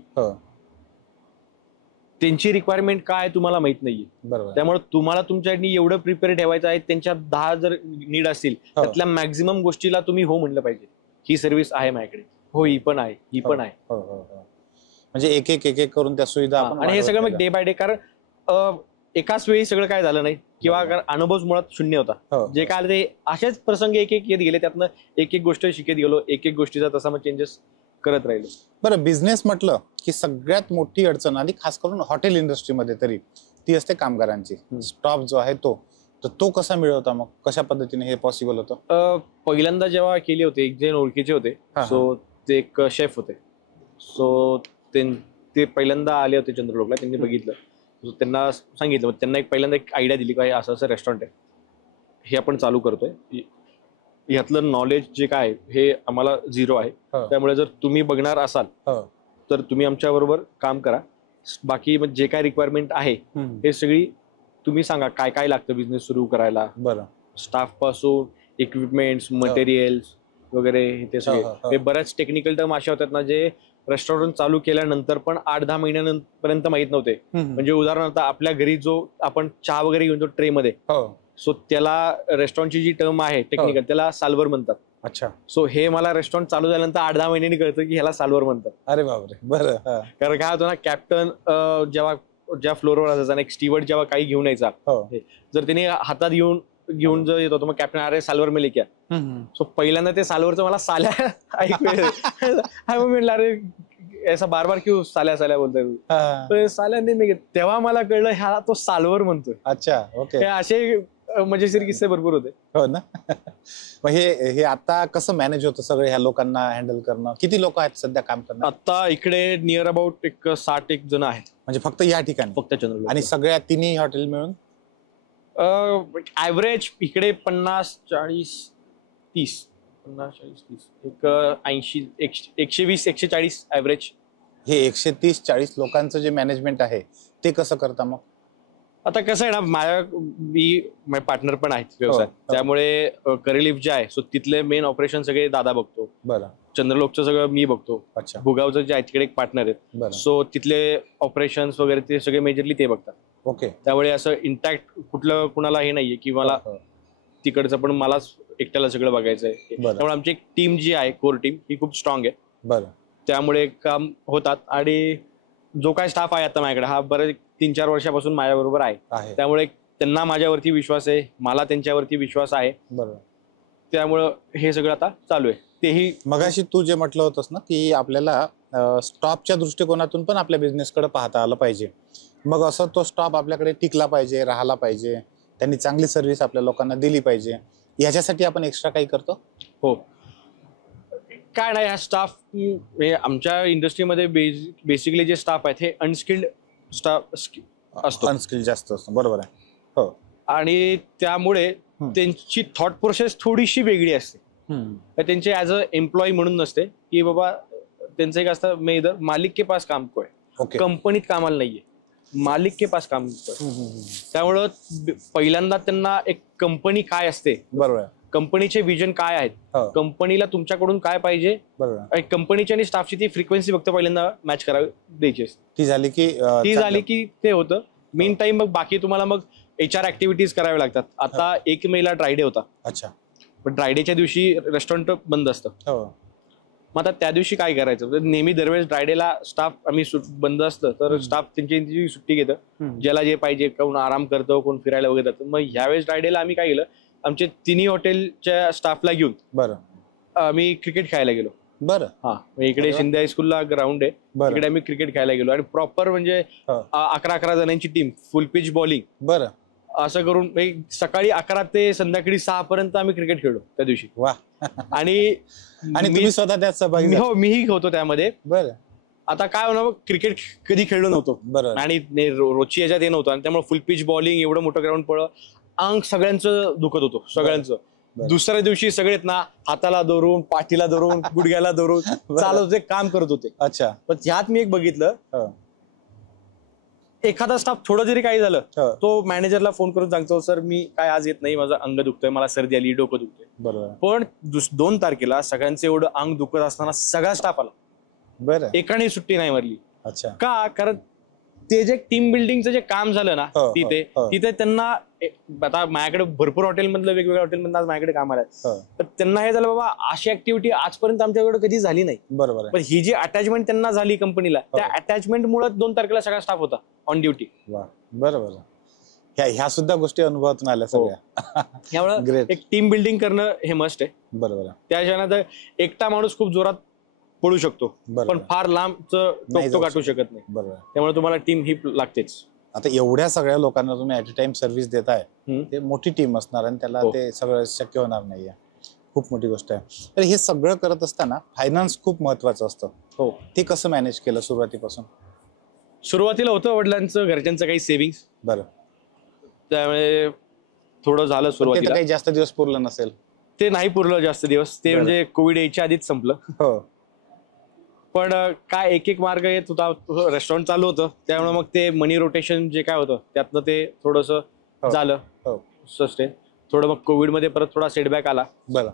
त्यांची रिक्वायरमेंट काय तुम्हाला माहित नाहीये. बरोबर, त्यामुळे तुम्हाला तुमच्याकडे एवढं प्रिपेअर ठेवायचं आहे. त्यांच्या 10 जर नीड असतील त्यातल्या मॅक्झिमम गोष्टीला तुम्ही हो म्हणलं पाहिजे. ही सर्व्हिस आहे माझ्याकडे, हो ही पण आहे, ही पण आहे. म्हणजे एक एक करून त्या सुविधा आणि हे सगळं मग डे बाय डे, कारण एकाच वेळी सगळं काय झालं नाही किंवा अनुभव मुळात शून्य होता. जे काय ते असेच प्रसंग एक येत गेले, त्यातनं एक गोष्ट शिकत गेलो, एक गोष्टीचा तसा मग चेंजेस करत राहिलो. बरं, बिझनेस म्हटलं की सगळ्यात मोठी अडचण आणि खास करून हॉटेल इंडस्ट्रीमध्ये तरी ती असते कामगारांची. स्टॉप जो आहे तो कसा मिळवता, मग कशा पद्धतीने हे पॉसिबल होतं? पहिल्यांदा जेव्हा केले होते एक जण ओळखीचे होते, सो ते एक शेफ होते. सो ते पहिल्यांदा आले होते चंद्रलोकला, त्यांनी बघितलं, त्यांना सांगितलं, त्यांना पहिल्यांदा एक आयडिया दिली काय असं असं रेस्टॉरंट आहे, हे आपण चालू करतोय, यातलं नॉलेज जे काय हे आम्हाला झिरो आहे, त्यामुळे जर तुम्ही बघणार असाल तर तुम्ही आमच्या बरोबर काम करा. बाकी जे काय रिक्वायरमेंट आहे हे सगळी तुम्ही सांगा, काय काय लागतं बिझनेस सुरू करायला. बरं, स्टाफ पासून इक्विपमेंट्स, मटेरियल्स वगैरे ते सगळे. बऱ्याच टेक्निकल टर्म अशा होतात ना जे रेस्टॉरंट चालू केल्यानंतर पण 8-10 महिन्यापर्यंत माहित नव्हते. म्हणजे उदाहरणार्थ आपल्या घरी जो आपण चहा वगैरे घेऊन ट्रे मध्ये, सो त्याला रेस्टॉरंटची जी टर्म आहे टेक्निकल त्याला साल्वर म्हणतात. अच्छा, सो हे मला रेस्टॉरंट चालू झाल्यानंतर 8-10 महिन्यांनी कळतं की ह्याला साल्वर म्हणतात. अरे बापरे. बरं, कारण काय होतं ना, कॅप्टन जेव्हा ज्या फ्लोअरवर असायचा, एक स्टीवर्ड जेव्हा काही घेऊन यायचा, जर त्याने हातात घेऊन जर येत होतो मग कॅप्टन अरे साल्वर में लेके. सो पहिल्यांदा ते साल्वरचं मला साल्या ऐकू म्हणलं, अरे ऐसा बार बार क्यों साल्या बोलतोय, साल्या नाही मी, तेव्हा मला कळलं ह्या तो साल्वर म्हणतोय. अच्छा, ओके. असे मजेशीर किस्से भरपूर होते. हो ना. मग हे आता कसं मॅनेज होतं सगळं ह्या लोकांना हँडल करणं? किती लोक आहेत सध्या काम करणं? आता इकडे नियर अबाउट एक 60 जण आहेत. म्हणजे फक्त या ठिकाणी? फक्त चंद्रलोक. आणि सगळ्या तिन्ही हॉटेल मिळून ऍव्हरेज इकडे 50-40-30 एक 80 120-140 ऍव्हरेज. हे 130-140 लोकांचं जे मॅनेजमेंट आहे ते कसं करता मग? आता कसं आहे ना, माझे पार्टनर पण आहेत व्यवसाय, त्यामुळे करेलिफ्ट जे आहे सो तिथले मेन ऑपरेशन सगळे दादा बघतो. बरं, चंद्रलोकचं सगळं मी बघतो. अच्छा, भुगावचं जे आहे तिकडे एक पार्टनर आहेत, सो तिथले ऑपरेशन्स वगैरे ते सगळे मेजरली ते बघतात. ओके, त्यामुळे असं इंटॅक्ट कुठलं कुणाला हे नाहीये की मला तिकडचं पण मलाच एकट्याला सगळं बघायचं आहे. त्यामुळे आमची एक टीम जी आहे, कोर टीम, ही खूप स्ट्रॉंग आहे. बरं, त्यामुळे काम होतात. आणि जो काय स्टाफ आहे आता माझ्याकडे हा बरेच 3-4 वर्षापासून माझ्या बरोबर आहे, त्यामुळे त्यांना माझ्यावरती विश्वास आहे, मला त्यांच्यावरती विश्वास आहे. बरोबर, त्यामुळं हे सगळं आता चालू आहे. तेही मगाशी तू जे म्हटलं होतंस ना की आपल्याला स्टॉपच्या दृष्टिकोनातून पण आपल्या बिझनेसकडे पाहता आलं पाहिजे. मग असं तो स्टॉप आपल्याकडे टिकला पाहिजे, राहिला पाहिजे, त्यांनी चांगली सर्व्हिस आपल्या लोकांना दिली पाहिजे, याच्यासाठी आपण एक्स्ट्रा काही करतो? हो, काय नाही, हा स्टाफ आमच्या इंडस्ट्रीमध्ये बेसिकली जे स्टाफ आहेत हे अनस्किल्ड स्टाफ असतो. अनस्किल्ड जास्त असतो. बरोबर आहे. हो, आणि त्यामुळे त्यांची थॉट प्रोसेस थोडीशी वेगळी असते. त्यांचे ऍज अ एम्प्लॉई म्हणून नसते की बाबा त्यांचं एक असतं, मैं इधर मालिक के पास काम कोय, कंपनीत कामाला नाहीये, मालिक के पास काम कोय. त्यामुळं पहिल्यांदा त्यांना एक कंपनी काय असते, बरोबर, कंपनीचे विजन काय आहेत, कंपनीला तुमच्याकडून काय पाहिजे, कंपनीची आणि स्टाफची ती फ्रिक्वेन्सी फक्त पहिल्यांदा मॅच करावी द्यायची असते. ती झाली की ते होतं. मेन टाइम मग बाकी तुम्हाला मग HR ऍक्टिव्हिटीज कराव्या लागतात. आता 1 मेला ड्रायडे होता. अच्छा, पण ड्रायडेच्या दिवशी रेस्टॉरंट बंद असतं. मग आता त्या दिवशी काय करायचं, नेहमी दरवेळेस ड्रायडेला स्टाफ आम्ही बंद असतं तर स्टाफ त्यांची सुट्टी घेतं, ज्याला जे पाहिजे, कोण आराम करतो, कोण फिरायला वगैरे जातं. मग ह्यावेळेस ड्रायडेला आम्ही काय केलं, आमचे तिन्ही हॉटेलच्या स्टाफला घेऊन बरं आम्ही क्रिकेट खेळायला गेलो. बरं हा इकडे शिंदे हायस्कूलला ग्राउंड आहे, बरं. तिकडे आम्ही क्रिकेट खेळायला गेलो आणि प्रॉपर म्हणजे हो. 11 जणांची टीम, फुल पिच बॉलिंग बरं असं करून सकाळी 11 ते संध्याकाळी 6 पर्यंत आम्ही क्रिकेट खेळलो त्या दिवशी. वा. आणि तुम्ही स्वतः त्यात सहभागी झाला? हो, मीही होतो त्यामध्ये. बरं. आता काय होणार, क्रिकेट कधी खेळलो नव्हतो बरं. आणि रोजची याच्यात हे नव्हतं आणि त्यामुळे फुल पिच बॉलिंग, एवढं मोठं ग्राउंड पडलं, अंग सगळ्यांचं दुखत होतं, सगळ्यांचं. दुसऱ्या दिवशी सगळेत ना हाताला धरून, पाठीला धरून, गुडघ्याला धरून चालत होते, काम करत होते. अच्छा. पण ह्यात मी एक बघितलं, हो. एखादा स्टाफ थोडं जरी काही झालं हो. तो मॅनेजरला फोन करून सांगतो, सर मी काय आज येत नाही, माझं अंग दुखतोय, मला सर्दी आली, डोकं दुखतोय. बरोबर. पण 2 तारखेला सगळ्यांचं एवढं अंग दुखत असताना सगळा स्टाफ आला, बरं. एकाने सुट्टी नाही मारली. अच्छा. का? कारण ते जे टीम बिल्डिंगचं जे काम झालं ना हो, तिथे त्यांना आता माझ्याकडे भरपूर हॉटेलमधलं वेगवेगळ्या हॉटेलमधलं आज माझ्याकडे काम आलं, तर त्यांना हे झालं, बाबा अशी ऍक्टिव्हिटी आजपर्यंत आमच्याकडे कधी झाली नाही. बरोबर. पण ही जी अटॅचमेंट त्यांना झाली कंपनीला, त्या अटॅचमेंट मुळे 2 तारखेला सगळा स्टाफ होता ऑन ड्युटी. बरोबर. ह्या सुद्धा गोष्टी अनुभवातून आल्या सगळ्या. त्यामुळे एक टीम बिल्डिंग करणं हे मस्ट आहे. बरोबर. त्याच्यानंतर एकटा माणूस खूप जोरात पळू शकतो, पण फार लांबचं टोक तो गाठू शकत नाही. बरोबर. त्यामुळे तुम्हाला टीम ही लागतेच. आता एवढ्या सगळ्या लोकांना तुम्ही ऍट अ टाइम सर्व्हिस देताय, ते मोठी टीम असणार आणि त्याला ते सगळं शक्य होणार नाहीये. खूप मोठी गोष्ट आहे. तर हे सगळं करत असताना फायनान्स खूप महत्वाचं असतं. हो. ते कसं मॅनेज केलं सुरुवातीपासून? सुरुवातीला होतं वडिलांचं, घरच्यांचं काही सेव्हिंग्स, बरं. त्यामुळे थोडं झालं सुरुवातीला. काही जास्त दिवस पुरलं नसेल? ते नाही पुरलं जास्त दिवस, ते म्हणजे कोविड यायच्या आधीच संपलं. हो. पण काय एक मार्ग येत होता, रेस्टॉरंट चालू होतं, त्यामुळे मग ते मनी रोटेशन जे काय होतं त्यातनं ते थोडंसं झालं सस्टेन. थोडं मग कोविड मध्ये परत थोडा सेटबॅक आला. बरं.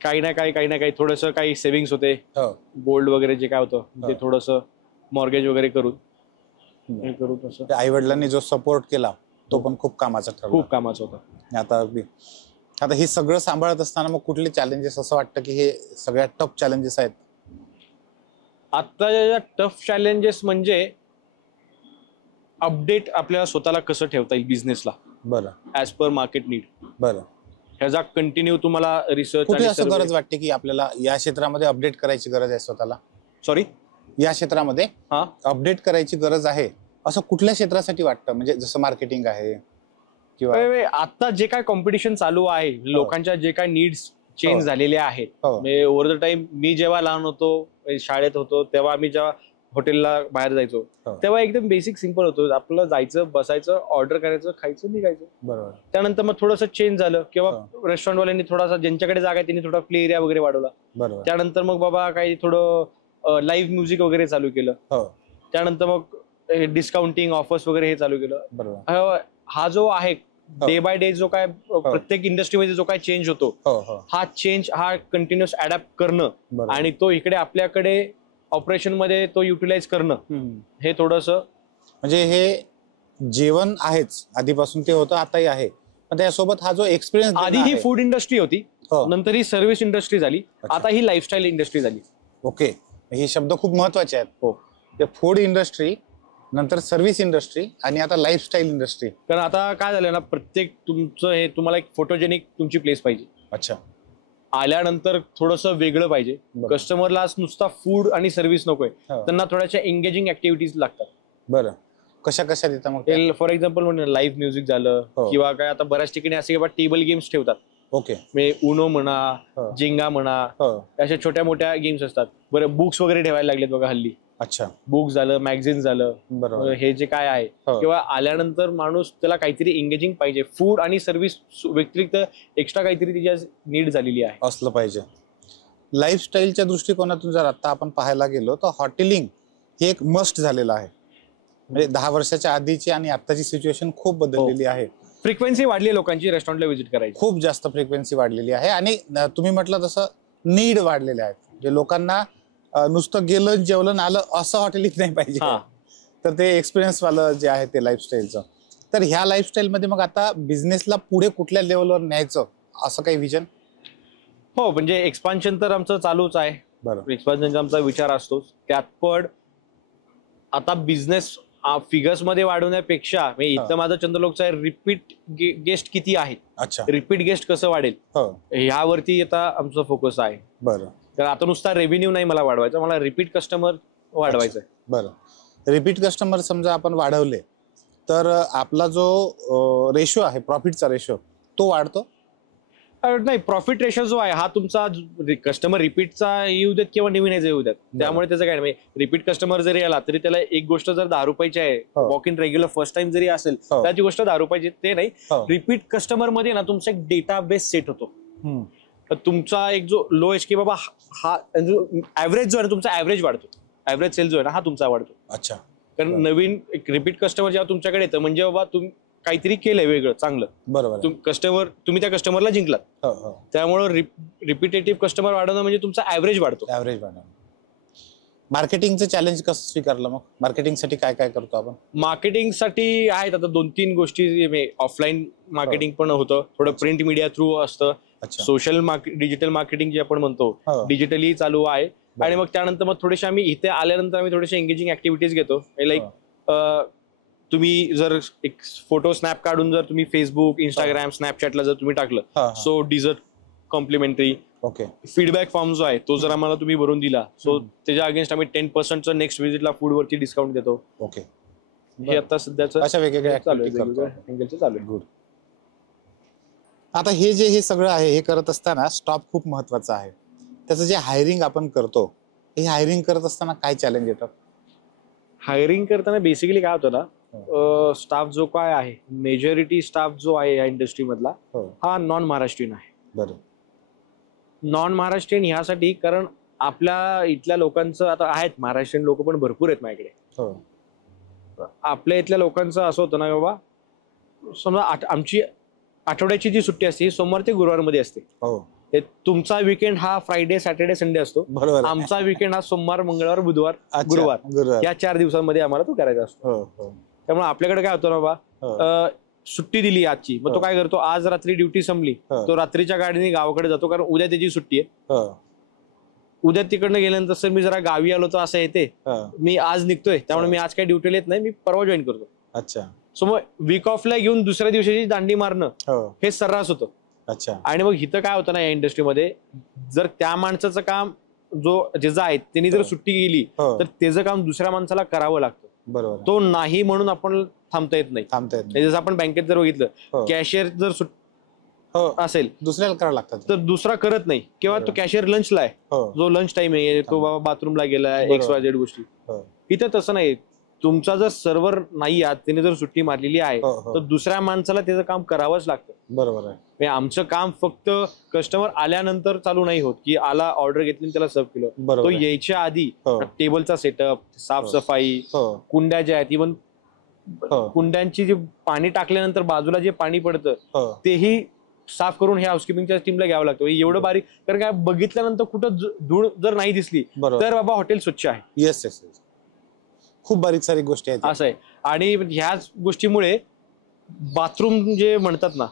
काही ना काही थोडंसं काही सेव्हिंग्स होते, गोल्ड वगैरे जे काय होतं ते थोडंसं मॉर्गेज वगैरे करून आई वडिलांनी जो सपोर्ट केला तो पण खूप कामाचा ठरला. खूप कामाचा होता. आता हे सगळं सांभाळत असताना मग कुठले चॅलेंजेस, असं वाटतं की हे सगळ्यात टफ चॅलेंजेस आहेत? आता टफ चॅलेंजेस म्हणजे अपडेट आपल्याला स्वतःला कसं ठेवता येईल बिझनेसला. बरं. As per market need. बरं. ह्याचा कंटिन्यू तुम्हाला रिसर्च कुठे असं गरज वाटते की आपल्याला या क्षेत्रामध्ये अपडेट करायची गरज आहे स्वतःला? सॉरी, या क्षेत्रामध्ये अपडेट करायची गरज आहे असं कुठल्या क्षेत्रासाठी वाटतं? म्हणजे जसं मार्केटिंग आहे किंवा आता जे काय कॉम्पिटिशन चालू आहे, लोकांच्या जे काय नीड्स चेंज झालेले आहेत. ओव्हर द टाइम मी जेव्हा लहान होतो, शाळेत होतो, तेव्हा आम्ही जेव्हा हॉटेलला बाहेर जायचो तेव्हा एकदम बेसिक सिंपल होतं, आपलं जायचं, बसायचं, ऑर्डर करायचं, खायचं, निघायचं. बरोबर. त्यानंतर मग थोडंसं चेंज झालं किंवा रेस्टॉरंटवाल्यांनी थोडासा, ज्यांच्याकडे जागा आहे त्यांनी थोडा प्ले एरिया वगैरे वाढवला. बरोबर. त्यानंतर मग बाबा काही थोडं लाईव्ह म्युझिक वगैरे चालू केलं. त्यानंतर मग डिस्काउंटिंग ऑफर्स वगैरे हे चालू केलं. बरोबर. हा जो आहे डे बाय डे जो काय प्रत्येक इंडस्ट्रीमध्ये जो काय चेंज होतो, हा चेंज हा कंटिन्युअस अडॅप्ट करणं आणि तो इकडे आपल्याकडे ऑपरेशन मध्ये तो युटिलाइज करणं, हे थोडंसं म्हणजे हे जेवण आहेच, आधीपासून ते होतं, आताही आहे, पण त्यासोबत हा जो एक्सपिरियन्स, आधी ही फूड इंडस्ट्री होती, नंतर ही सर्व्हिस इंडस्ट्री झाली, आता ही लाईफस्टाईल इंडस्ट्री झाली. ओके. हे शब्द खूप महत्वाचे आहेत. हो. ते फूड इंडस्ट्री, नंतर सर्व्हिस इंडस्ट्री आणि आता लाईफस्टाईल इंडस्ट्री. कारण आता काय झालं ना, प्रत्येक तुमचं हे तुम्हाला एक फोटोजेनिक तुमची प्लेस पाहिजे. अच्छा. आल्यानंतर थोडंसं वेगळं पाहिजे. कस्टमरला नुसता फूड आणि सर्व्हिस नकोय, त्यांना थोड्याशा एंगेजिंग ऍक्टिव्हिटीज लागतात. बरं. कशा कशा देता मग? फॉर एक्झाम्पल म्हणजे लाईव्ह म्युझिक झालं किंवा काय, आता बऱ्याच ठिकाणी असे टेबल गेम्स ठेवतात. ओके. म्हणजे उनो म्हणा, जिंगा म्हणा, अशा छोट्या मोठ्या गेम्स असतात. बरं, बुक्स वगैरे ठेवायला लागलेत बघा हल्ली. अच्छा. बुक्स झालं, मॅगझिन झालं, हे जे काय आहे, किंवा आल्यानंतर माणूस त्याला काहीतरी एंगेजिंग पाहिजे. फूड आणि सर्व्हिस व्यतिरिक्त एक्स्ट्रा काहीतरी तिच्या नीड झालेली आहे, असलं पाहिजे. लाईफस्टाईलच्या दृष्टिकोनातून जर आता आपण पाहायला गेलो तर हॉटेलिंग हे एक मस्ट झालेलं आहे. म्हणजे 10 वर्षाच्या आधीची आणि आताची सिच्युएशन खूप बदललेली आहे. फ्रिक्वेन्सी वाढली आहे लोकांची रेस्टॉरंटला व्हिजिट करायची, खूप जास्त फ्रिक्वेन्सी वाढलेली आहे आणि तुम्ही म्हटलं तसं नीड वाढलेले आहेत. जे लोकांना नुसतं गेलं, जेवलं, आलं असं हॉटेलिंग नाही पाहिजे, तर ते एक्सपिरियन्स वालं जे आहे ते लाईफस्टाईलचं. तर ह्या लाईफस्टाईलमध्ये मग आता बिझनेसला पुढे कुठल्या लेवलवर न्यायचं असं काही विजन? हो, म्हणजे एक्सपान्शन तर आमचं चालूच आहे. बरोबर. एक्सपान्शनचा आमचा विचार असतोच. त्यात पण आता बिझनेस फिगर्स मध्ये वाढवण्यापेक्षा म्हणजे इथं माझं चंद्रलोकचा रिपीट गेस्ट किती आहेत, अच्छा, रिपीट गेस्ट कसं वाढेल ह्यावरती आता आमचा फोकस आहे. बरं. तर आता नुसता रेव्हेन्यू नाही मला वाढवायचा, मला रिपीट कस्टमर वाढवायचं आहे. बरं. रिपीट कस्टमर समजा आपण वाढवले तर आपला जो रेशो आहे, प्रॉफिटचा रेशो, तो वाढतो? नाही, प्रॉफिट रेशो जो आहे हा तुमचा कस्टमर रिपीटचा येऊ देत किंवा नवीन येऊ देत, त्यामुळे त्याचं काय नाही. रिपीट कस्टमर जरी आला तरी त्याला एक गोष्ट जर 10 रुपयाची आहे, walk in regular first time जरी असेल त्याची गोष्ट 10 रुपयाची ते नाही. रिपीट कस्टमर मध्ये ना तुमचा एक डेटाबेस सेट होतो. तुमचा एक जो लो एच की बाबा हा ऍव्हरेज जो आहे तुमचा ऍव्हरेज वाढतो, ऍव्हरेज सेल जो आहे ना हा तुमचा वाढतो. अच्छा. कारण नवीन एक रिपीट कस्टमर जेव्हा तुमच्याकडे येतं म्हणजे बाबा तुम्ही काहीतरी केलंय वेगळं चांगलं, बरोबर, तुम्ही त्या कस्टमरला जिंकलात, त्यामुळे रिपिटेटिव्ह कस्टमर वाढवणं म्हणजे तुमचा ऍव्हरेज वाढतो. ऍव्हरेज वाढवणं. मार्केटिंगचं चॅलेंज कसं स्वीकारलं मग? मार्केटिंगसाठी काय काय करतो आपण? मार्केटिंगसाठी आहेत आता 2-3 गोष्टी. ऑफलाईन मार्केटिंग पण होतं, थोडं प्रिंट मीडिया थ्रू असतं, सोशल डिजिटल मार्केटिंग जे आपण म्हणतो डिजिटली चालू आहे. आणि मग त्यानंतर मग थोडेसे आम्ही इथे आल्यानंतर आम्ही थोडेसे एंगेजिंग ऍक्टिव्हिटीज घेतो. लाईक तुम्ही जर एक फोटो स्नॅप काढून जर तुम्ही फेसबुक, इंस्टाग्राम, स्नॅपचॅटला जर तुम्ही टाकलं, so dessert complimentary. Okay. Feedback form जो आहे तो जर आम्हाला तुम्ही भरून दिला, सो त्याच्या अगेन्स्ट आम्ही 10% नेक्स्ट व्हिजिटला फूडवरती डिस्काउंट देतो. ओके. हे आता सध्याचं अशा वेगवेगळ्या एंगलचं चालू आहे. गुड. आता हे सगळं आहे, हे करत असताना स्टॉप खूप महत्वाचा आहे. त्याचं जे हायरिंग आपण करतो, हे हायरिंग करत असताना काय चॅलेंज येतात? हायरिंग करताना बेसिकली काय होतं ना, स्टाफ जो काय आहे, मेजॉरिटी स्टाफ जो आहे या इंडस्ट्री मधला हा नॉन महाराष्ट्रीयन आहे. बरं. नॉन महाराष्ट्रीयन ह्यासाठी कारण आपल्या इथल्या लोकांचं आता आहेत महाराष्ट्रीयन लोक पण भरपूर आहेत माझ्याकडे. आपल्या इथल्या लोकांचं असं होतं ना बाबा, समजा आमची आठवड्याची जी सुट्टी असते सोमवार ते गुरुवार मध्ये असते. तुमचा विकेंड हा फ्रायडे, सॅटर्डे, संडे असतो. आमचा विकेंड हा सोमवार, मंगळवार, बुधवार, गुरुवार या 4 दिवसांमध्ये आम्हाला तो करायचा असतो. त्यामुळे आपल्याकडे काय होतं ना बाबा, सुट्टी दिली आजची, मग तो काय करतो, आज रात्री ड्युटी संपली, तो रात्रीच्या गाडीने गावाकडे जातो कारण उद्या त्याची सुट्टी आहे. उद्या तिकडनं गेल्यानंतर सर मी जरा गावी आलो तर असं येते, मी आज निघतोय त्यामुळे मी आज काही ड्युटीला येत नाही, मी परवा जॉईन करतो. अच्छा. सो मग वीक ऑफला घेऊन दुसऱ्या दिवशी दांडी मारणं हे सर्रास होतं. अच्छा. आणि मग इथं काय होतं ना या इंडस्ट्रीमध्ये, जर त्या माणसाचं काम ज्याचं आहे त्यांनी जर सुट्टी गेली तर त्याचं काम दुसऱ्या माणसाला करावं लागतं. बरोबर. तो नाही म्हणून आपण थांबता येत नाही. जसं आपण बँकेत जर बघितलं, कॅशियर जर असेल दुसऱ्याला करावं लागतं तर दुसरा करत नाही, किंवा तो कॅशियर लंचला आहे, जो लंच टाइम आहे तो बाबा बाथरूमला गेलाय, XYZ गोष्टी. इथं तसं नाही, तुमचा जर सर्व्हर नाही आहे, त्याने जर सुट्टी मारलेली आहे तर दुसऱ्या माणसाला त्याचं काम करावंच लागतं. बरोबर आहे. आमचं काम फक्त कस्टमर आल्यानंतर चालू नाही होत, की आला ऑर्डर घेतली त्याला सर्व केलं. तो यायच्या आधी टेबलचा सेटअप, साफसफाई, कुंड्या ज्या आहेत, इव्हन कुंड्यांची जे पाणी टाकल्यानंतर बाजूला जे पाणी पडतं तेही साफ करून ह्या हाऊसकीपिंगच्या टीमला घ्यावं लागतं. एवढं बारीक, कारण काय बघितल्यानंतर कुठं धूळ जर नाही दिसली तर बाबा हॉटेल स्वच्छ आहे. Yes yes. खूप बारीक सारीक गोष्टी आहेत असं आहे. आणि ह्याच गोष्टीमुळे बाथरूम जे म्हणतात ना,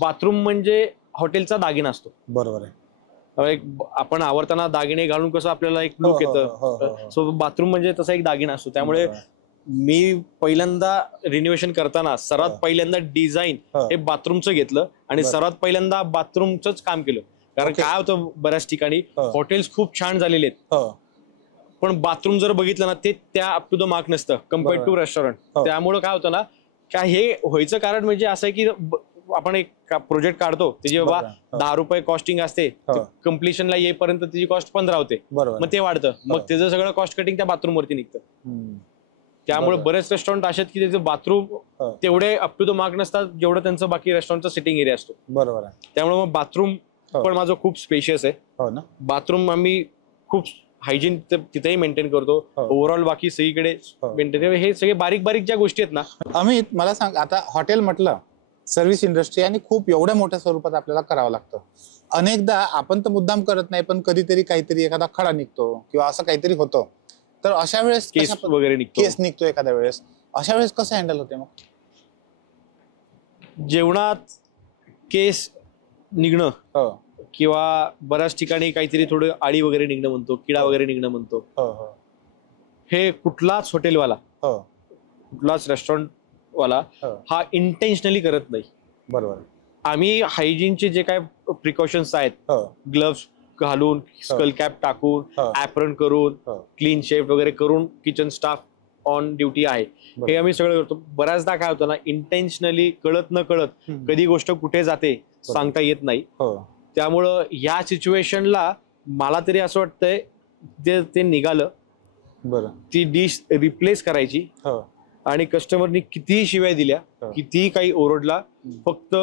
बाथरूम म्हणजे हॉटेलचा दागिना असतो. बरोबर आहे. आपण आवडताना दागिने घालून कसं आपल्याला एक लुक येतं, सो बाथरूम म्हणजे तसा एक दागिना असतो. त्यामुळे मी पहिल्यांदा रिनोव्हेशन करताना सर्वात पहिल्यांदा डिझाईन हे बाथरूमचं घेतलं आणि सर्वात पहिल्यांदा बाथरूमच काम केलं. कारण काय होतं, बऱ्याच ठिकाणी हॉटेल्स खूप छान झालेले आहेत पण बाथरूम जर बघितलं ना ते त्या अप टू द मार्क नसतं कम्पेअर्ड टू रेस्टॉरंट. त्यामुळे काय होतं ना, काय हे व्हायचं कारण म्हणजे असं आहे की आपण एक प्रोजेक्ट काढतो त्याची बाबा 10 रुपये कॉस्टिंग असते, कम्प्लिशनला येईपर्यंत त्याची कॉस्ट 15 होते, मग ते वाढतं, मग त्याचं सगळं कॉस्ट कटिंग त्या बाथरूम वरती निघतं. त्यामुळे बरेच रेस्टॉरंट असे आहेत की त्याचे बाथरूम तेवढे अप टू द मार्क नसतात जेवढं त्यांचं बाकी रेस्टॉरंटचा सिटिंग एरिया असतो. बरोबर आहे. त्यामुळे मग बाथरूम पण माझं खूप स्पेशियस आहे. बाथरूम आम्ही खूप हायजीन तिथेही मेंटेन करतो. ओव्हरऑल बाकी सगळीकडे मेंटेन. हे सगळे बारीक बारीक ज्या गोष्टी आहेत ना. अमित, मला सांग, आता हॉटेल म्हटलं सर्व्हिस इंडस्ट्री आणि खूप एवढ्या मोठ्या स्वरूपात आपल्याला करावं लागतं. अनेकदा आपण तर मुद्दाम करत नाही, पण कधीतरी काहीतरी एखादा खडा निघतो किंवा असं काहीतरी होतं, तर अशा वेळेस केस वगैरे निघतो एखाद्या वेळेस, अशा वेळेस कसं हँडल होते? मग जेवणात केस निघणं किंवा बऱ्याच ठिकाणी काहीतरी थोडं आळी वगैरे निघणं म्हणतो, किडा वगैरे निघणं म्हणतो, हे कुठलाच हॉटेलवाला कुठलाच रेस्टॉरंट वाला हा इंटेन्शनली करत नाही. बरोबर. आम्ही हायजीनचे जे काय प्रिकॉशन्स आहेत, ग्लव्स घालून, स्कल कॅप टाकून, ऍप्रन करून, क्लीन शेप वगैरे करून किचन स्टाफ ऑन ड्युटी आहे, हे आम्ही सगळं करतो. बऱ्याचदा काय होतं ना, इंटेन्शनली कळत न कळत कधी गोष्ट कुठे जाते सांगता येत नाही. त्यामुळं या सिच्युएशनला मला तरी असं वाटतंय ते निघालं. बरं. ती डिश रिप्लेस करायची आणि कस्टमरनी कितीही शिव्या दिल्या, कितीही काही ओरडला, फक्त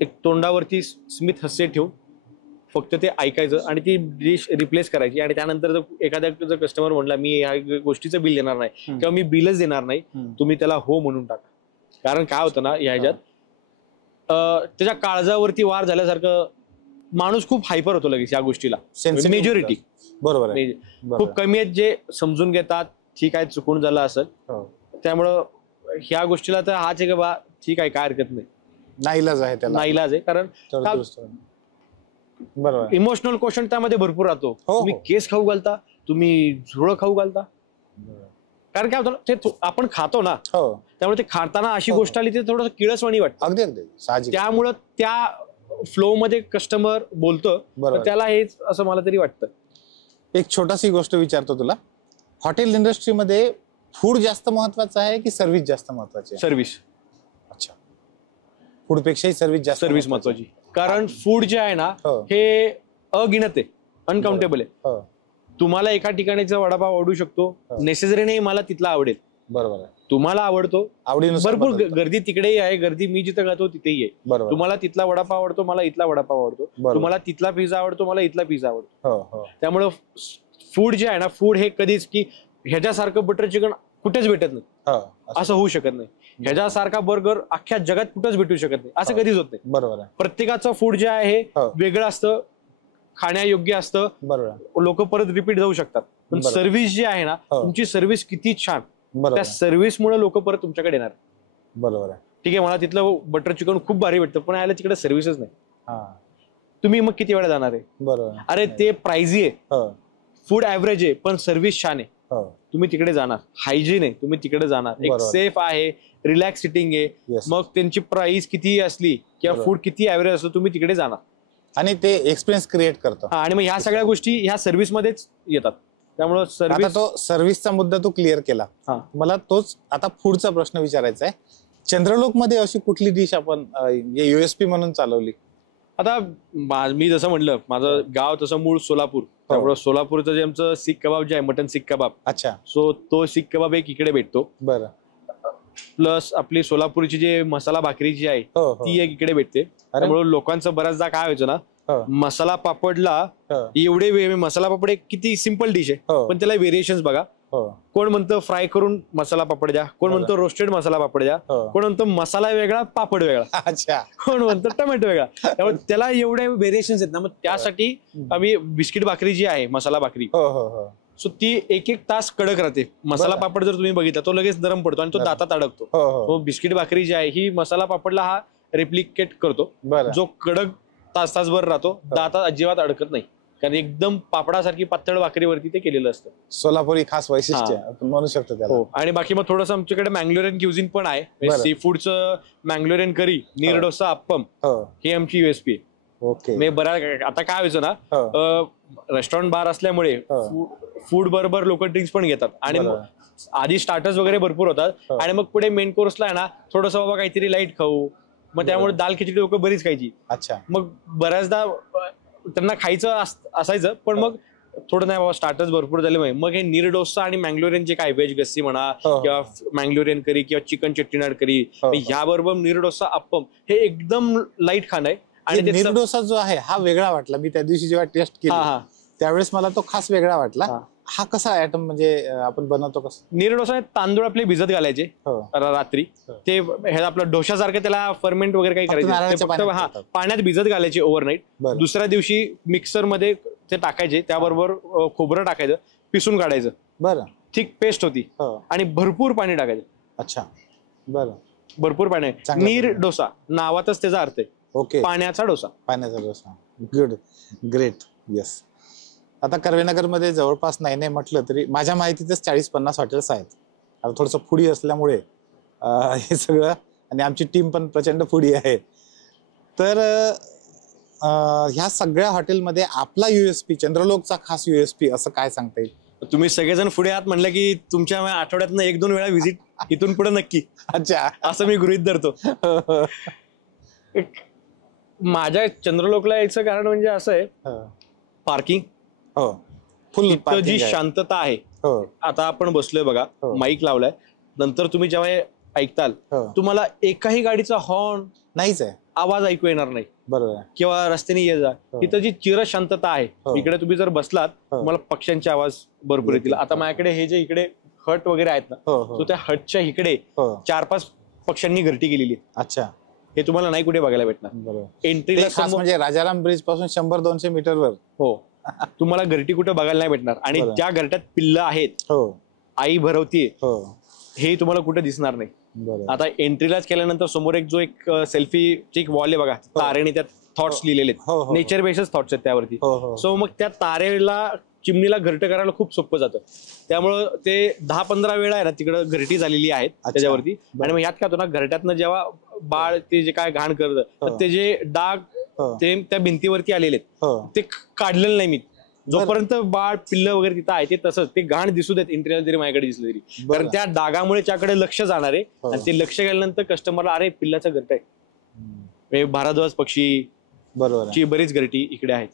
एक तोंडावरती स्मित हास्य ठेवून फक्त ते ऐकायचं आणि ती डिश रिप्लेस करायची. आणि त्यानंतर जर एखाद्या जर कस्टमर म्हणला मी ह्या गोष्टीचं बिल देणार नाही किंवा मी बिलच देणार नाही, तुम्ही त्याला हो म्हणून टाका. कारण काय होतं ना, ह्याच्यात त्याच्या काळजावरती वार झाल्यासारखं माणूस खूप हायपर होतो लगेच या गोष्टीला. मेजॉरिटी बरोबर आहे. खूप कमी आहेत जे समजून घेतात, ठीक आहे चुकून झालं असेल. त्यामुळं ह्या गोष्टीला तर हाच आहे की बा ठीक आहे, काय हरकत नाही, नाईलाज आहे त्याला, नाईलाज आहे. कारण बरोबर इमोशनल क्वेश्चन त्यामध्ये भरपूर राहतो. तुम्ही केस खाऊ घालता, तुम्ही झुळं खाऊ घालता. कारण काय होतं ते आपण खातो ना, त्यामुळे ते खाताना अशी गोष्ट आली ते थोडंसं किळसवाणी वाटतं. अगदी अगदी. त्यामुळं त्या फ्लो मध्ये कस्टमर बोलतो, त्याला हेच असं मला तरी वाटतं. एक छोटाशी गोष्ट विचारतो तुला, हॉटेल इंडस्ट्रीमध्ये फूड जास्त महत्वाचं आहे की सर्व्हिस जास्त महत्वाची आहे? सर्व्हिस. अच्छा. फूड पेक्षाही सर्व्हिस महत्वाची. कारण फूड जे आहे ना हे अगिनत आहे, अनकाउंटेबल आहे. तुम्हाला एका ठिकाणीचा वडापाव आवडू शकतो, नेसेसरी नाही मला तिथला आवडेल. बरोबर आहे. तुम्हाला आवडतो, भरपूर गर्दी तिकडेही आहे, गर्दी मी जिथं खातो तिथेही आहे. तुम्हाला तिथला वडापाव आवडतो, मला इथला वडापाव आवडतो. तुम्हाला तिथला पिझ्झा आवडतो, मला इथला पिझ्झा आवडतो. त्यामुळं फूड जे आहे ना, फूड हे कधीच की ह्याच्यासारखं बटर चिकन कुठेच भेटत नाही, असं होऊ शकत नाही. ह्याच्यासारखा बर्गर अख्ख्या जगात कुठंच भेटू शकत नाही, असं कधीच होत नाही. बरोबर आहे. प्रत्येकाचं फूड जे आहे वेगळं असतं, खाण्यायोग्य असतं, लोक परत रिपीट जाऊ शकतात. पण सर्व्हिस जी आहे ना, तुमची सर्व्हिस किती छान, त्या सर्व्हिसमुळे लोक परत तुमच्याकडे येणार. बरोबर आहे. ठीक आहे, मला तिथलं बटर चिकन खूप भारी भेटतं, पण याला तिकडे सर्व्हिसच नाही. तुम्ही मग किती वेळा जाणार आहे? बरोबर. अरे ते प्राइझी आहे, फूड ऍव्हरेज आहे, पण सर्व्हिस छान आहे, तुम्ही तिकडे जाणार. हायजीन आहे, तुम्ही तिकडे जाणार. एक सेफ आहे, रिलॅक्स सिटिंग आहे, मग त्यांची प्राइस किती असली किंवा फूड किती ऍव्हरेज असलं, तुम्ही तिकडे जाणार आणि ते एक्सपिरियन्स क्रिएट करतो. आणि मग ह्या सगळ्या गोष्टी ह्या सर्व्हिस मध्येच येतात. त्यामुळे सर्व्हिसचा मुद्दा तू क्लिअर केला. मला तोच आता पुढचा प्रश्न विचारायचा आहे. चंद्रलोक मध्ये अशी कुठली डिश आपण युएसपी म्हणून चालवली? आता मी जसं म्हटलं, माझं गाव तसं मूळ सोलापूर, त्यामुळे सोलापूरचं जे आमचं सीख कबाब जे आहे, मटन सीख कबाब. अच्छा. सो तो सीख कबाब एक इकडे भेटतो. बरं. प्लस आपली सोलापूरची जी मसाला भाकरी जी आहे ती एक इकडे भेटते. त्यामुळे लोकांचं बऱ्याचदा काय व्हायचं ना, मसाला पापडला एवढे मसाला पापड एक किती सिंपल डिश आहे, पण त्याला व्हेरिएशन्स बघा. कोण म्हणतं फ्राय करून मसाला पापड द्या, कोण म्हणतं रोस्टेड मसाला पापड द्या, कोण म्हणतं मसाला वेगळा पापड वेगळा, अच्छा, कोण म्हणतं टोमॅटो वेगळा. त्यामुळे त्याला एवढे व्हेरिएशन्स आहेत ना, मग त्यासाठी आम्ही बिस्किट भाकरी जी आहे, मसाला भाकरी, सो ती एक तास कडक राहते. मसाला पापड जर तुम्ही बघितला तो लगेच नरम पडतो आणि तो दातात अडकतो. तो बिस्किट भाकरी जी आहे ही मसाला पापडला हा रेप्लिकेट करतो, जो कडक तासभर राहतो, दातात अजिबात अडकत नाही, कारण एकदम पापडासारखी पातळ भाकरीवरती ते केलेलं असतं. सोलापुरी खास वैशिष्ट्य आपण म्हणू शकतो त्याला. आणि बाकी मग थोडंसं आमच्याकडे मँगलोरियन क्युझिन पण आहे. सी फूडचं मँगलोरियन करी, नीर डोसा, अप्पम ही आमची युएसपी आहे. ओके. बऱ्याच आता काय व्हायचं ना, रेस्टॉरंट बार असल्यामुळे फूड बरोबर लोक ड्रिंक्स पण घेतात आणि आधी स्टार्टर्स वगैरे भरपूर होतात आणि मग पुढे मेन कोर्सला आहे ना थोडंसं बाबा काहीतरी लाईट खाऊ, मग त्यामुळे दाल खिचडी लोक बरीच खायची. अच्छा. मग बऱ्याचदा त्यांना खायचं असायचं, पण मग थोडं नाही बाबा स्टार्टर्स भरपूर झाले, मग हे नीर डोसा आणि मँगलोरियन जे काय व्हेज गस्सी म्हणा किंवा मँगलोरियन करी किंवा चिकन चेट्टीनाड करी, ह्याबरोबर नीर डोसा, अप्पम हे एकदम लाईट खाणं आहे. आणि नीर डोसा जो आहे हा वेगळा वाटला. मी त्या दिवशी जेव्हा टेस्ट केला त्यावेळेस मला तो खास वेगळा वाटला. हा कसा आयटम म्हणजे आपण बनवतो कसं? नीर डोसा तांदूळ आपले भिजत घालायचे रात्री, ते आपला डोशासारखं त्याला फर्मेंट वगैरे काही करायचं, फक्त पाण्यात भिजत घालायचे ओव्हरनाईट. दुसऱ्या दिवशी मिक्सर मध्ये ते टाकायचे, त्याबरोबर खोबरं टाकायचं, पिसून काढायचं. बरं. थिक पेस्ट होती आणि भरपूर पाणी टाकायचं. अच्छा. बरं. भरपूर पाणी. नीर डोसा नावातच त्याचा अर्थ आहे. ओके. पाण्याचा डोसा. पाण्याचा डोसा. Good, great. येस. आता कर्वेनगर मध्ये जवळपास नाही म्हटलं तरी माझ्या माहितीतच 40-50 हॉटेल्स आहेत आता थोडंसं फुडी असल्यामुळे हे सगळं, आणि आमची टीम पण प्रचंड फुडी आहे. तर ह्या सगळ्या हॉटेलमध्ये आपला USP, चंद्रलोकचा खास USP असं काय सांगता येईल? तुम्ही सगळेजण पुढे आहात म्हणलं की तुमच्या आठवड्यातनं 1-2 वेळा व्हिजिट इथून पुढे नक्की. अच्छा, असं मी गृहीत धरतो. माझ्या चंद्रलोकला यायचं कारण म्हणजे असं आहे, पार्किंग, हो, फुल जी शांतता आहे. आता आपण बसलोय बघा, माईक लावलाय, नंतर तुम्ही जेव्हा ऐकताल तुम्हाला एकाही गाडीचा हॉर्न नाहीच आहे, आवाज ऐकू येणार नाही. बरोबर, किंवा रस्त्याने ये जा, तिथं जी चिर शांतता आहे. इकडे तुम्ही जर बसलात तुम्हाला पक्ष्यांचे आवाज भरपूर येतील. आता माझ्याकडे हे जे इकडे हट वगैरे आहेत ना, तो त्या हटच्या इकडे 4-5 पक्ष्यांनी घरटी केलेली. अच्छा, हे तुम्हाला नाही कुठे बघायला भेटणार. एंट्रीला म्हणजे राजाराम ब्रिज पासून 100-200 मीटरवर हो तुम्हाला घरटी कुठे बघायला नाही भेटणार. आणि ज्या घरट्यात पिल्लं आहेत, आई भरवतीये, हे तुम्हाला कुठे दिसणार नाही. आता एंट्रीलाच केल्यानंतर समोर एक सेल्फीची एक वॉल आहे बघा, तारेने त्यात थॉट्स लिहिलेले आहेत, नेचर बेस्ड थॉट्स आहेत त्यावरती. सो मग त्या तारेला चिमणीला घरटं करायला खूप सोपं जातं. त्यामुळं ते 10-15 वेळा आहे ना तिकडं घरटी झालेली आहेत त्याच्यावरती. आणि मग यात काय होतं ना, घरट्यातनं जेव्हा बाळ ते जे काय घाण करतं, तर ते जे डाग ते त्या भिंतीवरती आलेले आहेत ते काढलेलं नाही मी. जोपर्यंत बाळ पिल्ल वगैरे तिथं आहे ते तसंच, ते घाण दिसू देत इंटरियर जरी माझ्याकडे दिसलं तरी, कारण त्या डागामुळे त्याकडे लक्ष जाणार आहे. आणि ते लक्ष गेल्यानंतर कस्टमरला अरे पिल्लाचं घरट आहे. भारद्वाज पक्षी बरोबर ची बरीच घरटी इकडे आहेत.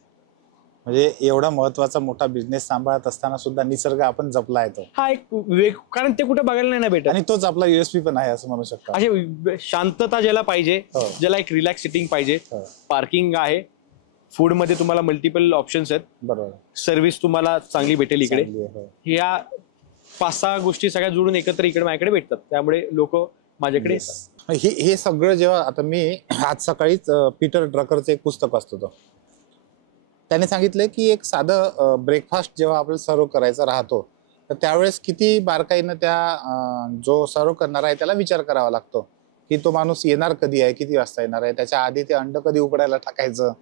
म्हणजे एवढा महत्वाचा मोठा बिझनेस सांभाळत असताना सुद्धा निसर्ग आपण जपला आहे. तो हा एक कारण ते कुठे बघायला नाही ना भेटत, आणि तोच आपला USP पण आहे असं म्हणू शकतो. असे शांतता ज्याला पाहिजे, ज्याला एक रिलॅक्स सिटिंग पाहिजे, पार्किंग आहे, फूड मध्ये तुम्हाला मल्टिपल ऑप्शन्स आहेत, बरोबर, सर्व्हिस तुम्हाला चांगली भेटेल इकडे. ह्या 5-6 गोष्टी सगळ्या जोडून एकत्र इकडे माझ्याकडे भेटतात. त्यामुळे लोक माझ्याकडे येतात. हे सगळं जेव्हा आता मी आज सकाळीच पीटर ड्रकरचं एक पुस्तक वाचतो, त्याने सांगितलंय की एक साधं ब्रेकफास्ट जेव्हा आपल्याला सर्व करायचा राहतो, तर त्यावेळेस किती बारकाईनं त्या जो सर्व करणार आहे त्याला विचार करावा लागतो की तो माणूस येणार कधी आहे, किती वाजता येणार आहे, त्याच्या आधी ते अंड कधी उकडायला टाकायचं,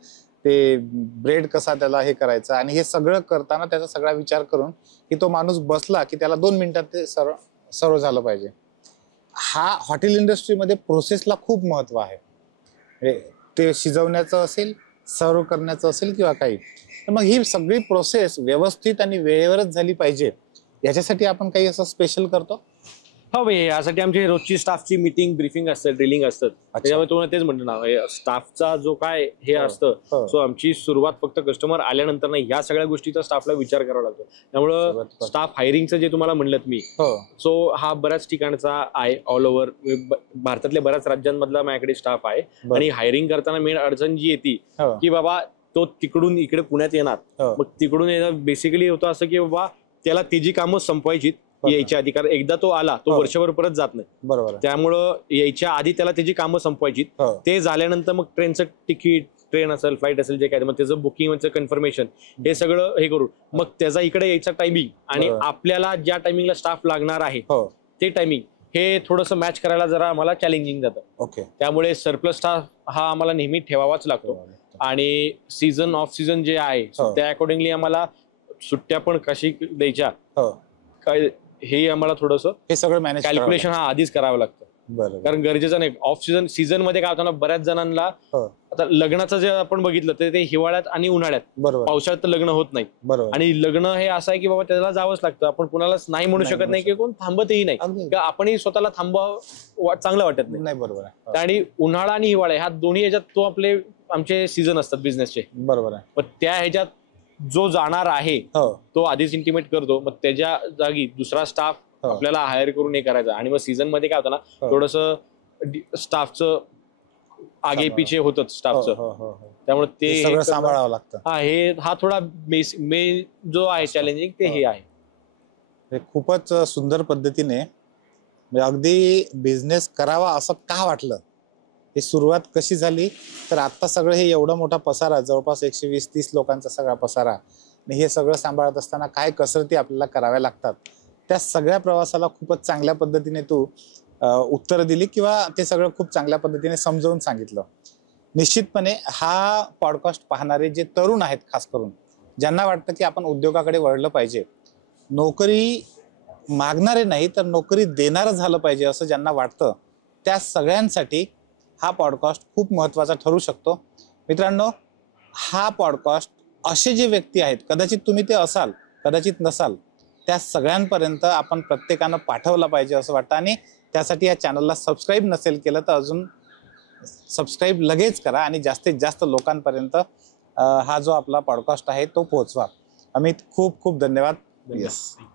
ते ब्रेड कसा त्याला हे करायचं, आणि हे सगळं करताना त्याचा सगळा विचार करून की तो माणूस बसला की त्याला 2 मिनिटात ते सर्व झालं पाहिजे. हा हॉटेल इंडस्ट्रीमध्ये प्रोसेसला खूप महत्व आहे. ते शिजवण्याचं असेल, सर्व करण्याचं असेल किंवा काही, तर मग ही सगळी प्रोसेस व्यवस्थित आणि वेळेवरच झाली पाहिजे. याच्यासाठी आपण काही असं स्पेशल करतो? हो भाई, यासाठी आमची रोजची स्टाफची मीटिंग, ब्रीफिंग असतं, ड्रिलिंग असतं. त्याच्यामुळे तुम्हाला तेच म्हणतो ना, स्टाफचा जो काय हे असतं, सो आमची सुरुवात फक्त कस्टमर आल्यानंतर नाही, ह्या सगळ्या गोष्टीचा स्टाफला विचार करावा लागतो. त्यामुळं स्टाफ हायरिंगचं जे तुम्हाला म्हणलं मी, सो हा बऱ्याच ठिकाणचा आहे, ऑल ओव्हर भारतातल्या बऱ्याच राज्यांमधला माझ्याकडे स्टाफ आहे. आणि हायरिंग करताना मेन अडचण जी येते की बाबा तो तिकडून इकडे पुण्यात येणार, मग तिकडून येणं बेसिकली होतं असं की बाबा त्याला त्याची कामं संपवायची यायच्या आधी, कारण एकदा तो आला तो वर्षभर परत जात नाही. बरोबर, त्यामुळं यायच्या आधी त्याला त्याची कामं संपवायची. ते झाल्यानंतर मग ट्रेनचं तिकीट, ट्रेन असेल, फ्लाईट असेल, जे काय, मग त्याचं बुकिंगचं कन्फर्मेशन, हे सगळं हे करून मग त्याचा इकडे यायचा टायमिंग आणि आपल्याला ज्या टायमिंगला स्टाफ लागणार आहे ते टायमिंग हे थोडंसं मॅच करायला जरा आम्हाला चॅलेंजिंग जातं. ओके, त्यामुळे सरप्लस स्टाफ हा आम्हाला नेहमी ठेवावाच लागतो. आणि सीझन ऑफ सीझन जे आहे त्या अकॉर्डिंगली आम्हाला सुट्ट्या पण कशी द्यायच्या काय हे आम्हाला थोडंसं हे सगळं मॅनेज कॅल्क्युलेशन हा आधीच करावं लागतं. कारण गरजेचं नाही. ऑफ सीझन मध्ये काय होतं ना, बऱ्याच जणांना आता लग्नाचं जे आपण बघितलं तर ते हिवाळ्यात आणि उन्हाळ्यात, पावसाळ्यात तर लग्न होत नाही. आणि लग्न हे असं आहे की बाबा त्याला जावंच लागतं. आपण कुणालाच नाही म्हणू शकत नाही की कोण थांबतही नाही, किंवा आपणही स्वतःला थांबवा चांगलं वाटत नाही. बरोबर. आणि उन्हाळा आणि हिवाळा ह्या दोन्ही ह्याच्यात तो आमचे सीझन असतात बिझनेसचे. बरोबर आहे. पण त्या ह्याच्यात जो जाणार आहे तो आधीच इंटिमेट करतो, मग त्याच्या जागी दुसरा स्टाफ आपल्याला हायर करून हे करायचं. आणि मग सीझन मध्ये काय होतं ना, थोडंसं स्टाफचं आगे पिछे होतच स्टाफचं, त्यामुळे ते सांभाळावं लागतं. हा थोडा मेन जो आहे चॅलेंजिंग ते हे आहे. खूपच सुंदर पद्धतीने अगदी बिझनेस करावा असं का वाटलं, ही सुरुवात कशी झाली, तर आता सगळं हे एवढा मोठा पसारा, जवळपास 120-130 लोकांचा सगळा पसारा, आणि हे सगळं सांभाळत असताना काय कसरती आपल्याला कराव्या लागतात, त्या सगळ्या प्रवासाला खूपच चांगल्या पद्धतीने तू उत्तर दिली, किंवा ते सगळं खूप चांगल्या पद्धतीने समजावून सांगितलं. निश्चितपणे हा पॉडकास्ट पाहणारे जे तरुण आहेत, खास करून ज्यांना वाटतं की आपण उद्योगाकडे वळलं पाहिजे, नोकरी मागणारे नाही तर नोकरी देणारं झालं पाहिजे असं ज्यांना वाटतं त्या सगळ्यांसाठी हा पॉडकास्ट खूप महत्त्वाचा ठरू शकतो. मित्रांनो, हा पॉडकास्ट असे जे व्यक्ती आहेत, कदाचित तुम्ही ते असाल कदाचित नसाल, त्या सगळ्यांपर्यंत आपण प्रत्येकानं पाठवला पाहिजे असं वाटतं. आणि त्यासाठी या चॅनलला सबस्क्राईब नसेल केलं तर अजून सबस्क्राईब लगेच करा आणि जास्तीत जास्त लोकांपर्यंत हा जो आपला पॉडकास्ट आहे तो पोहोचवा. अमित, खूप खूप धन्यवाद. Yes.